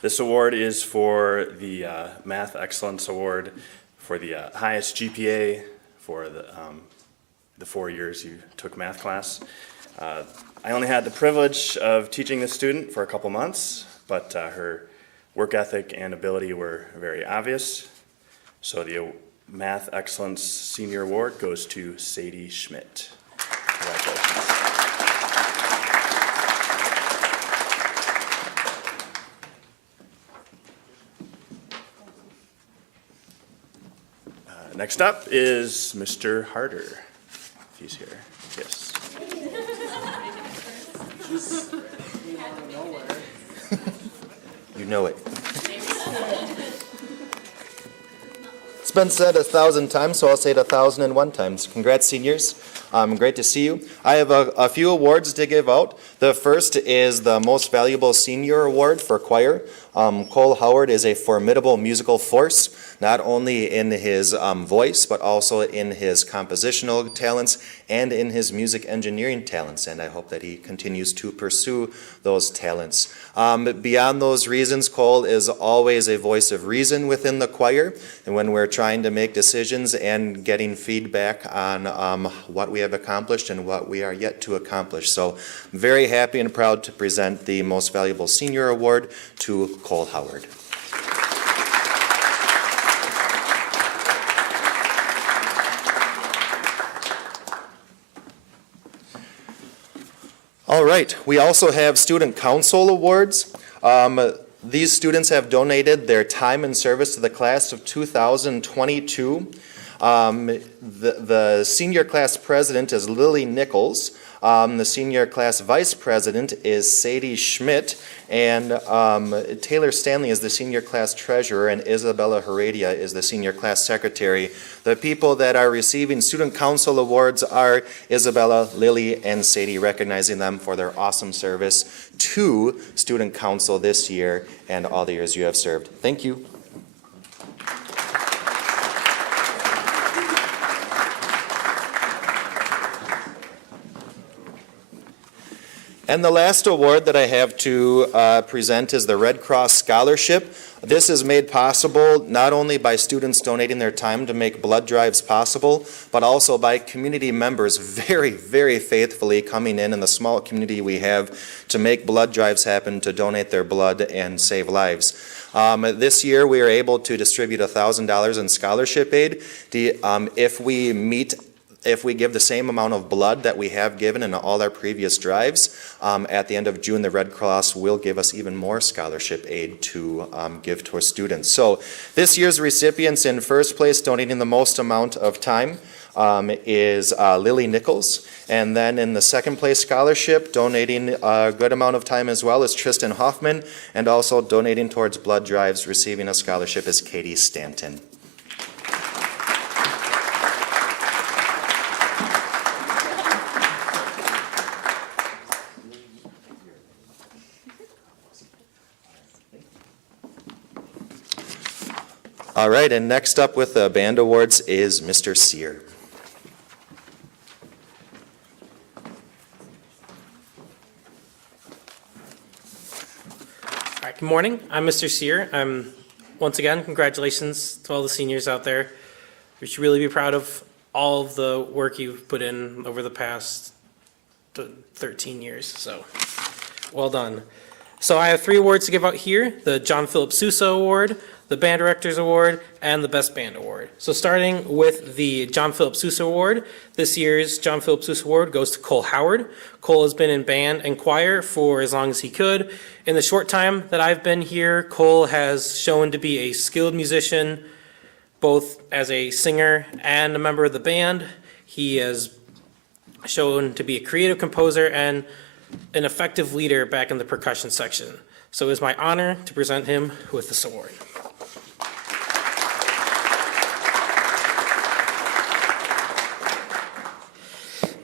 This award is for the Math Excellence Award for the highest GPA for the 4 years you took math class. I only had the privilege of teaching this student for a couple months, but her work ethic and ability were very obvious. So the Math Excellence Senior Award goes to Sadie Schmidt. Congratulations. Next up is Mr. Harder, if he's here. Yes. You know it. It's been said 1,000 times, so I'll say it 1,001 times. Congrats, seniors. Great to see you. I have a few awards to give out. The first is the Most Valuable Senior Award for choir. Cole Howard is a formidable musical force, not only in his voice, but also in his compositional talents and in his music engineering talents, and I hope that he continues to pursue those talents. Beyond those reasons, Cole is always a voice of reason within the choir, and when we're trying to make decisions and getting feedback on what we have accomplished and what we are yet to accomplish. So I'm very happy and proud to present the Most Valuable Senior Award to Cole Howard. All right, we also have Student Council Awards. These students have donated their time and service to the class of 2022. The senior class president is Lily Nichols. The senior class vice president is Sadie Schmidt, and Taylor Stanley is the senior class treasurer, and Isabella Heredia is the senior class secretary. The people that are receiving student council awards are Isabella, Lily, and Sadie, recognizing them for their awesome service to student council this year and all the years you have served. Thank you. And the last award that I have to present is the Red Cross Scholarship. This is made possible not only by students donating their time to make blood drives possible, but also by community members very, very faithfully coming in the small community we have to make blood drives happen, to donate their blood and save lives. This year we are able to distribute $1,000 in scholarship aid. If we give the same amount of blood that we have given in all our previous drives, at the end of June, the Red Cross will give us even more scholarship aid to give to our students. So this year's recipients in first place, donating the most amount of time, is Lily Nichols. And then in the second place scholarship, donating a good amount of time as well, is Tristan Hoffman. And also donating towards blood drives, receiving a scholarship, is Katie Stanton. All right, and next up with the band awards is Mr. Sear. All right, good morning. I'm Mr. Sear. Once again, congratulations to all the seniors out there. We should really be proud of all of the work you've put in over the past 13 years, so well done. So I have 3 awards to give out here: the John Philip Sousa Award, the Band Directors Award, and the Best Band Award. So starting with the John Philip Sousa Award, this year's John Philip Sousa Award goes to Cole Howard. Cole has been in band and choir for as long as he could. In the short time that I've been here, Cole has shown to be a skilled musician, both as a singer and a member of the band. He has shown to be a creative composer and an effective leader back in the percussion section. So it is my honor to present him with this award.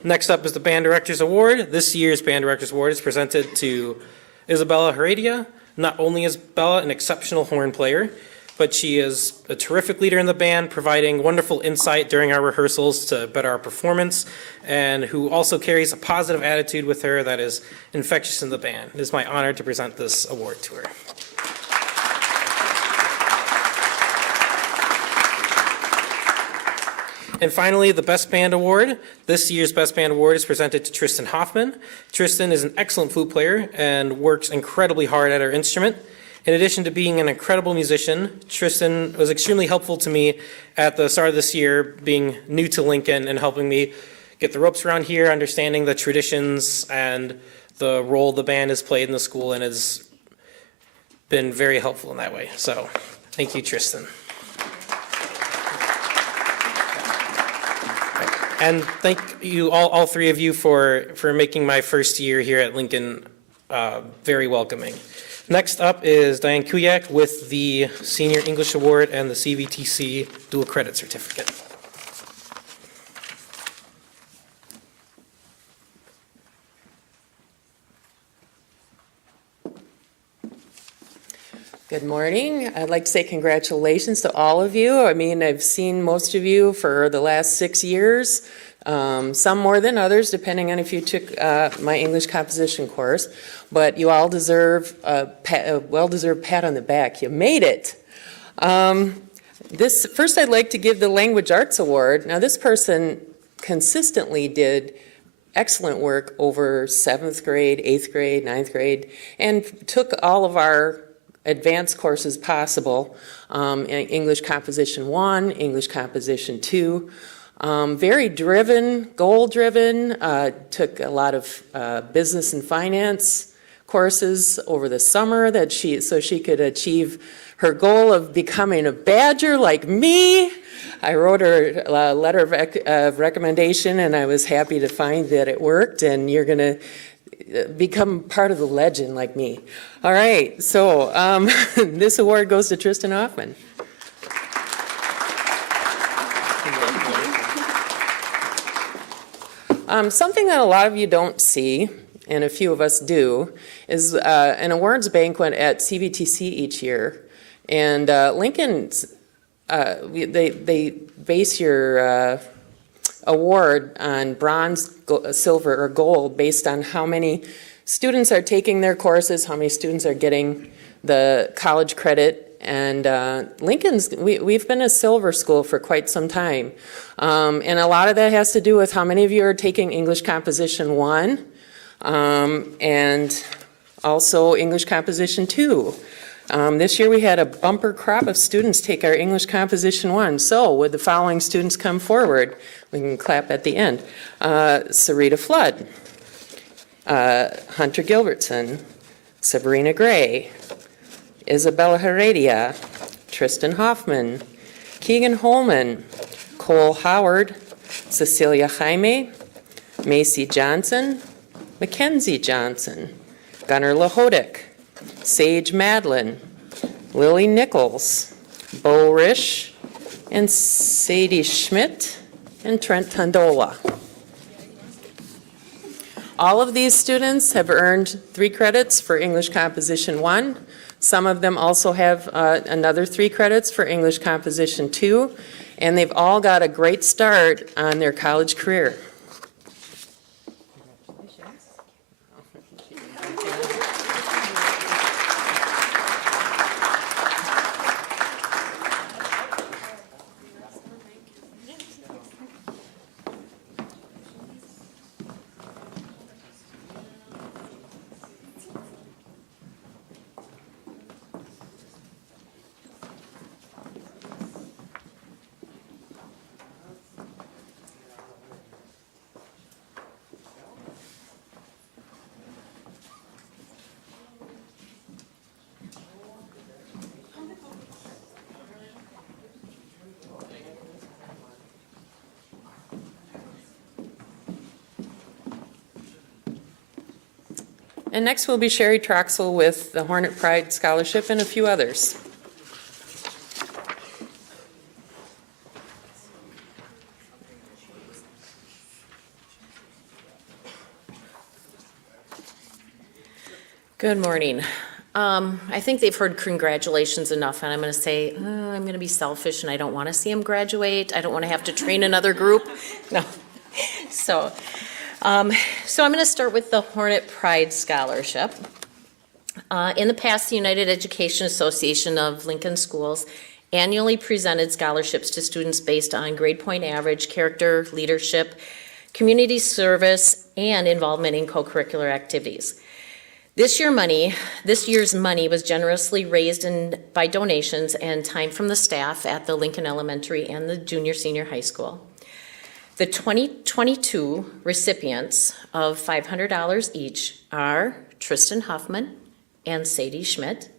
Next up is the Band Directors Award. This year's Band Directors Award is presented to Isabella Heredia. Not only is Bella an exceptional horn player, but she is a terrific leader in the band, providing wonderful insight during our rehearsals to better our performance, and who also carries a positive attitude with her that is infectious in the band. It is my honor to present this award to her. And finally, the Best Band Award. This year's Best Band Award is presented to Tristan Hoffman. Tristan is an excellent flute player and works incredibly hard at her instrument. In addition to being an incredible musician, Tristan was extremely helpful to me at the start of this year, being new to Lincoln and helping me get the ropes around here, understanding the traditions and the role the band has played in the school, and has been very helpful in that way. So thank you, Tristan. And thank you, all three of you, for making my first year here at Lincoln very welcoming. Next up is Diane Kuyak with the Senior English Award and the CVTC Dual Credit Certificate. Good morning. I'd like to say congratulations to all of you. I mean, I've seen most of you for the last 6 years, some more than others, depending on if you took my English composition course. But you all deserve a well-deserved pat on the back. You made it. First, I'd like to give the Language Arts Award. Now, this person consistently did excellent work over 7th grade, 8th grade, 9th grade, and took all of our advanced courses possible, English Composition 1, English Composition 2. Very driven, goal-driven, took a lot of business and finance courses over the summer so she could achieve her goal of becoming a Badger like me. I wrote her a letter of recommendation, and I was happy to find that it worked, and you're going to become part of the legend like me. All right, so this award goes to Tristan Hoffman. Something that a lot of you don't see, and a few of us do, is an awards banquet at CVTC each year. And Lincoln's, they base your award on bronze, silver, or gold based on how many students are taking their courses, how many students are getting the college credit. And we've been a silver school for quite some time. And a lot of that has to do with how many of you are taking English Composition 1 and also English Composition 2. This year we had a bumper crop of students take our English Composition 1. So would the following students come forward? We can clap at the end. Sarita Flood, Hunter Gilbertson, Sabrina Gray, Isabella Heredia, Tristan Hoffman, Keegan Holman, Cole Howard, Cecilia Jaime, Macy Johnson, Mackenzie Johnson, Gunnar Lahodik, Sage Madlin, Lily Nichols, Bo Risch, and Sadie Schmidt, and Trent Tondola. All of these students have earned 3 credits for English Composition 1. Some of them also have another 3 credits for English Composition 2, and they've all got a great start on their college career. And next will be Sherry Troxel with the Hornet Pride Scholarship and a few others. Good morning. I think they've heard congratulations enough, and I'm going to say, I'm going to be selfish, and I don't want to see them graduate. I don't want to have to train another group. No. So I'm going to start with the Hornet Pride Scholarship. In the past, the United Education Association of Lincoln Schools annually presented scholarships to students based on grade point average, character, leadership, community service, and involvement in co-curricular activities. This year's money was generously raised by donations and time from the staff at the Lincoln Elementary and the junior-senior high school. The 2022 recipients of $500 each are Tristan Huffman and Sadie Schmidt.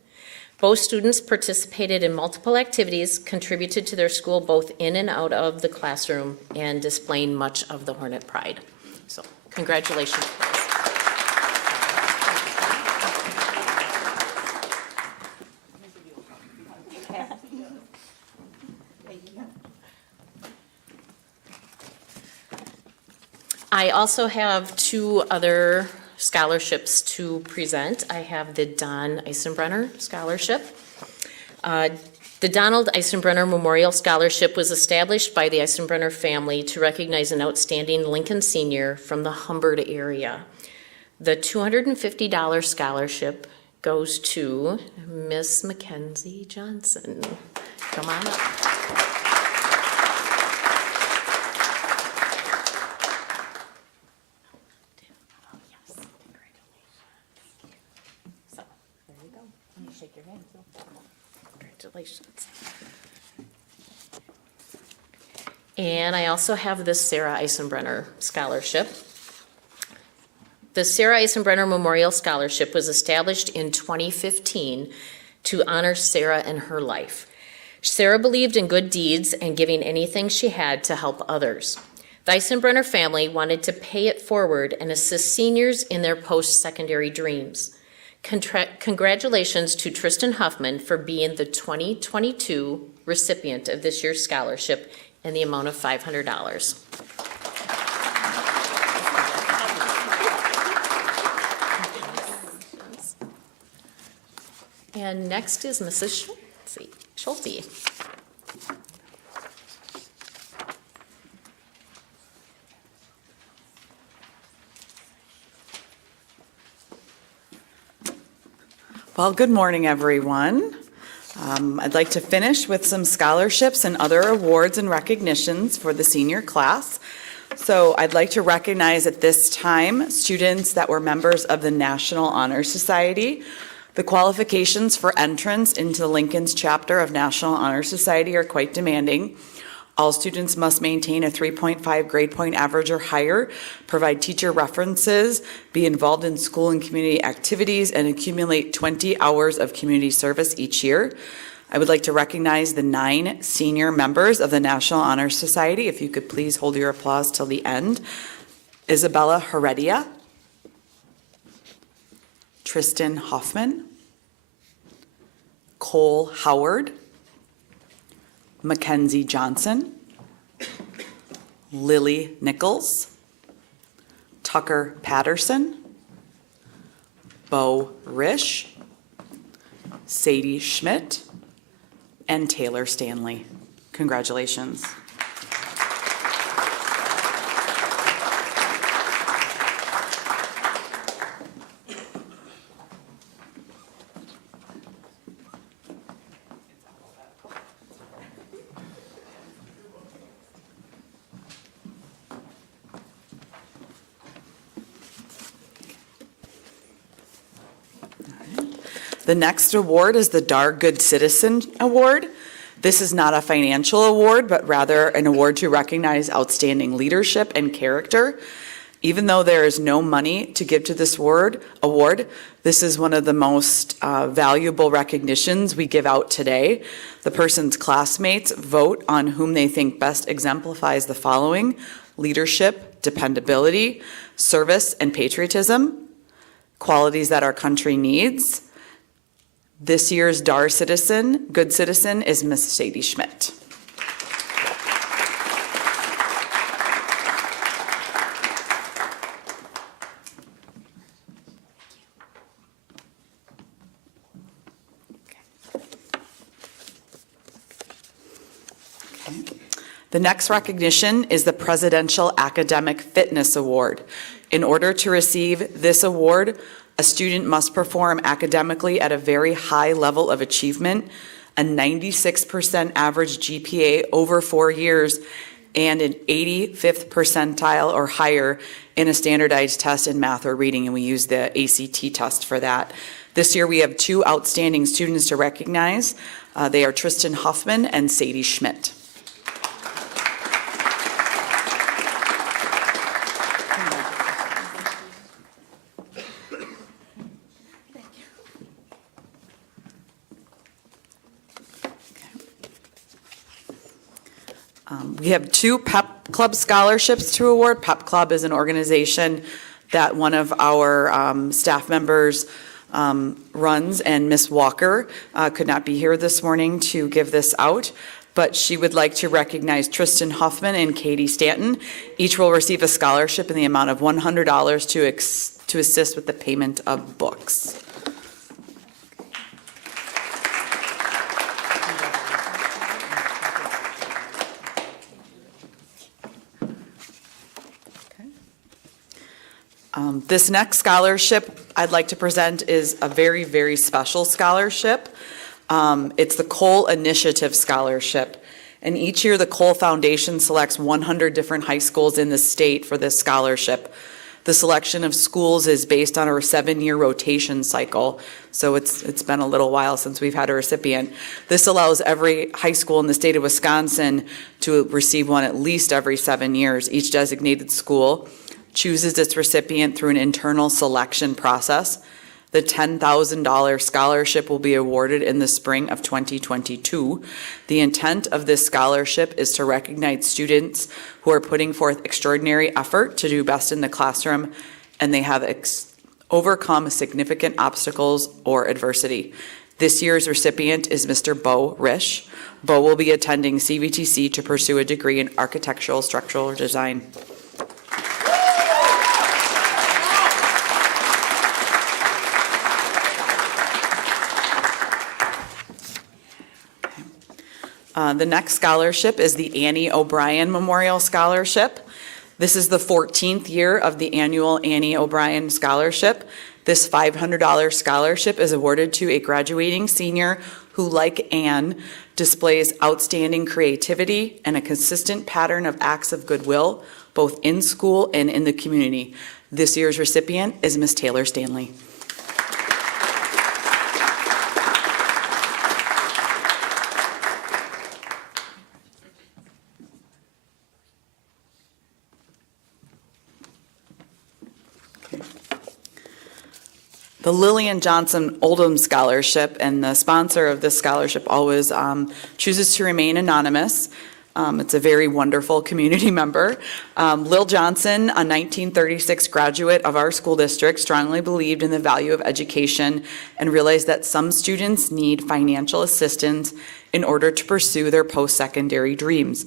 Both students participated in multiple activities, contributed to their school both in and out of the classroom, and displaying much of the Hornet pride. So, congratulations. I also have two other scholarships to present. I have the Don Eisenbrenner Scholarship. The Donald Eisenbrenner Memorial Scholarship was established by the Eisenbrenner family to recognize an outstanding Lincoln senior from the Humbird area. The $250 scholarship goes to Miss Mackenzie Johnson. Come on up. Congratulations. And I also have the Sarah Eisenbrenner Scholarship. The Sarah Eisenbrenner Memorial Scholarship was established in 2015 to honor Sarah and her life. Sarah believed in good deeds and giving anything she had to help others. The Eisenbrenner family wanted to pay it forward and assist seniors in their post-secondary dreams. Congratulations to Tristan Huffman for being the 2022 recipient of this year's scholarship in the amount of $500. And next is Mrs. Schulte. Well, good morning, everyone. I'd like to finish with some scholarships and other awards and recognitions for the senior class. So I'd like to recognize at this time students that were members of the National Honor Society. The qualifications for entrance into Lincoln's chapter of National Honor Society are quite demanding. All students must maintain a 3.5 grade point average or higher, provide teacher references, be involved in school and community activities, and accumulate 20 hours of community service each year. I would like to recognize the 9 senior members of the National Honor Society. If you could please hold your applause till the end. Isabella Heredia, Tristan Hoffman, Cole Howard, Mackenzie Johnson, Lily Nichols, Tucker Patterson, Bo Risch, Sadie Schmidt, and Taylor Stanley. Congratulations. The next award is the Dar Good Citizen Award. This is not a financial award, but rather an award to recognize outstanding leadership and character. Even though there is no money to give to this award, this is one of the most valuable recognitions we give out today. The person's classmates vote on whom they think best exemplifies the following: leadership, dependability, service, and patriotism, qualities that our country needs. This year's DAR Citizen, Good Citizen, is Miss Sadie Schmidt. The next recognition is the Presidential Academic Fitness Award. In order to receive this award, a student must perform academically at a very high level of achievement, a 96% average GPA over 4 years, and an 85th percentile or higher in a standardized test in math or reading, and we use the ACT test for that. This year we have 2 outstanding students to recognize. They are Tristan Huffman and Sadie Schmidt. We have 2 PEP Club scholarships to award. PEP Club is an organization that one of our staff members runs, and Miss Walker could not be here this morning to give this out, but she would like to recognize Tristan Huffman and Katie Stanton. Each will receive a scholarship in the amount of $100 to assist with the payment of books. This next scholarship I'd like to present is a very, very special scholarship. It's the Cole Initiative Scholarship. And each year the Cole Foundation selects 100 different high schools in the state for this scholarship. The selection of schools is based on a 7-year rotation cycle. So it's been a little while since we've had a recipient. This allows every high school in the state of Wisconsin to receive one at least every 7 years. Each designated school chooses its recipient through an internal selection process. The $10,000 scholarship will be awarded in the spring of 2022. The intent of this scholarship is to recognize students who are putting forth extraordinary effort to do best in the classroom, and they have overcome significant obstacles or adversity. This year's recipient is Mr. Bo Risch. Bo will be attending CVTC to pursue a degree in architectural structural design. The next scholarship is the Annie O'Brien Memorial Scholarship. This is the 14th year of the annual Annie O'Brien Scholarship. This $500 scholarship is awarded to a graduating senior who, like Anne, displays outstanding creativity and a consistent pattern of acts of goodwill, both in school and in the community. This year's recipient is Miss Taylor Stanley. The Lillian Johnson Oldham Scholarship, and the sponsor of this scholarship always chooses to remain anonymous. It's a very wonderful community member. Lil Johnson, a 1936 graduate of our school district, strongly believed in the value of education and realized that some students need financial assistance in order to pursue their post-secondary dreams.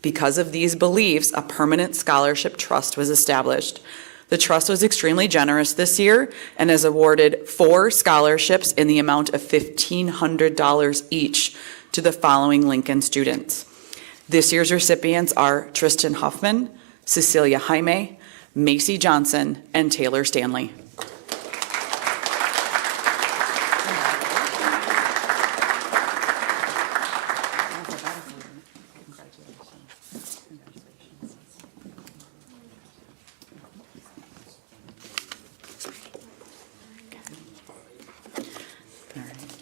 Because of these beliefs, a permanent scholarship trust was established. The trust was extremely generous this year and has awarded 4 scholarships in the amount of $1,500 each to the following Lincoln students. This year's recipients are Tristan Huffman, Cecilia Jaime, Macy Johnson, and Taylor Stanley.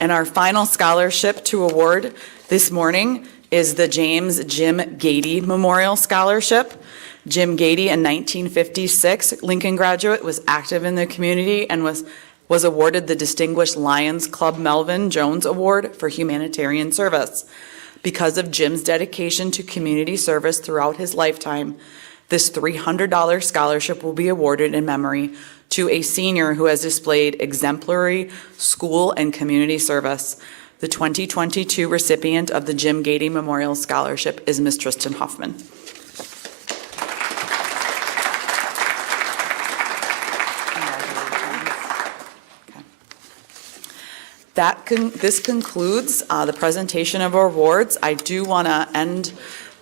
And our final scholarship to award this morning is the James Jim Gady Memorial Scholarship. Jim Gady, a 1956 Lincoln graduate, was active in the community and was awarded the Distinguished Lions Club Melvin Jones Award for humanitarian service. Because of Jim's dedication to community service throughout his lifetime, this $300 scholarship will be awarded in memory to a senior who has displayed exemplary school and community service. The 2022 recipient of the Jim Gady Memorial Scholarship is Ms. Tristan Huffman. This concludes the presentation of our awards. I do want to end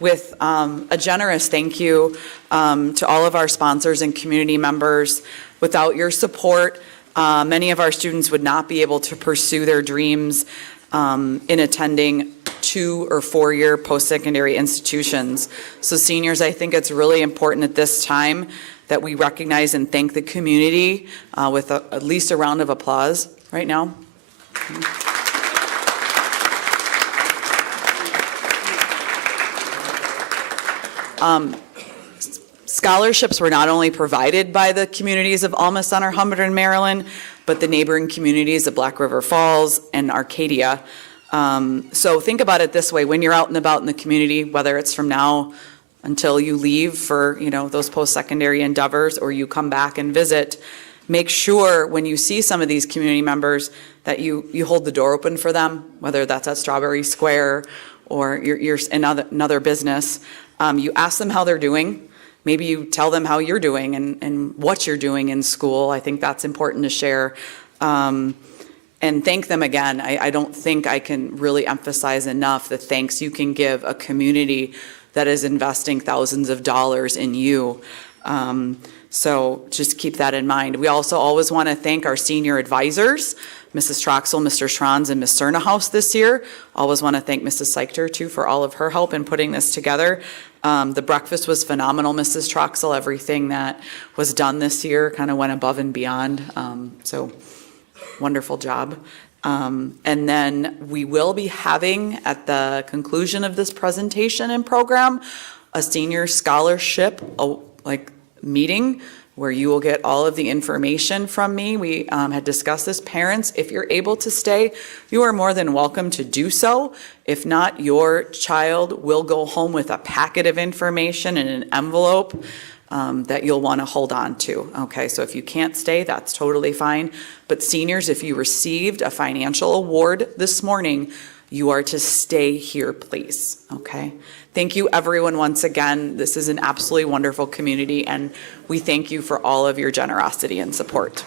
with a generous thank you to all of our sponsors and community members. Without your support, many of our students would not be able to pursue their dreams in attending 2- or 4-year post-secondary institutions. So seniors, I think it's really important at this time that we recognize and thank the community with at least a round of applause right now. Scholarships were not only provided by the communities of Alma, Center-Humbird-Merrilan, but the neighboring communities of Black River Falls and Arcadia. So think about it this way: when you're out and about in the community, whether it's from now until you leave for those post-secondary endeavors, or you come back and visit, make sure when you see some of these community members that you hold the door open for them, whether that's at Strawberry Square or you're in another business. You ask them how they're doing. Maybe you tell them how you're doing and what you're doing in school. I think that's important to share. And thank them again. I don't think I can really emphasize enough the thanks you can give a community that is investing thousands of dollars in you. So just keep that in mind. We also always want to thank our senior advisors, Mrs. Troxel, Mr. Schranz, and Ms. Cernahouse this year. Always want to thank Mrs. Seichter, too, for all of her help in putting this together. The breakfast was phenomenal, Mrs. Troxel. Everything that was done this year kind of went above and beyond. So wonderful job. And then we will be having, at the conclusion of this presentation and program, a senior scholarship meeting where you will get all of the information from me. We had discussed this. Parents, if you're able to stay, you are more than welcome to do so. If not, your child will go home with a packet of information in an envelope that you'll want to hold on to. Okay, so if you can't stay, that's totally fine. But seniors, if you received a financial award this morning, you are to stay here, please. Okay. Thank you, everyone, once again. This is an absolutely wonderful community, and we thank you for all of your generosity and support.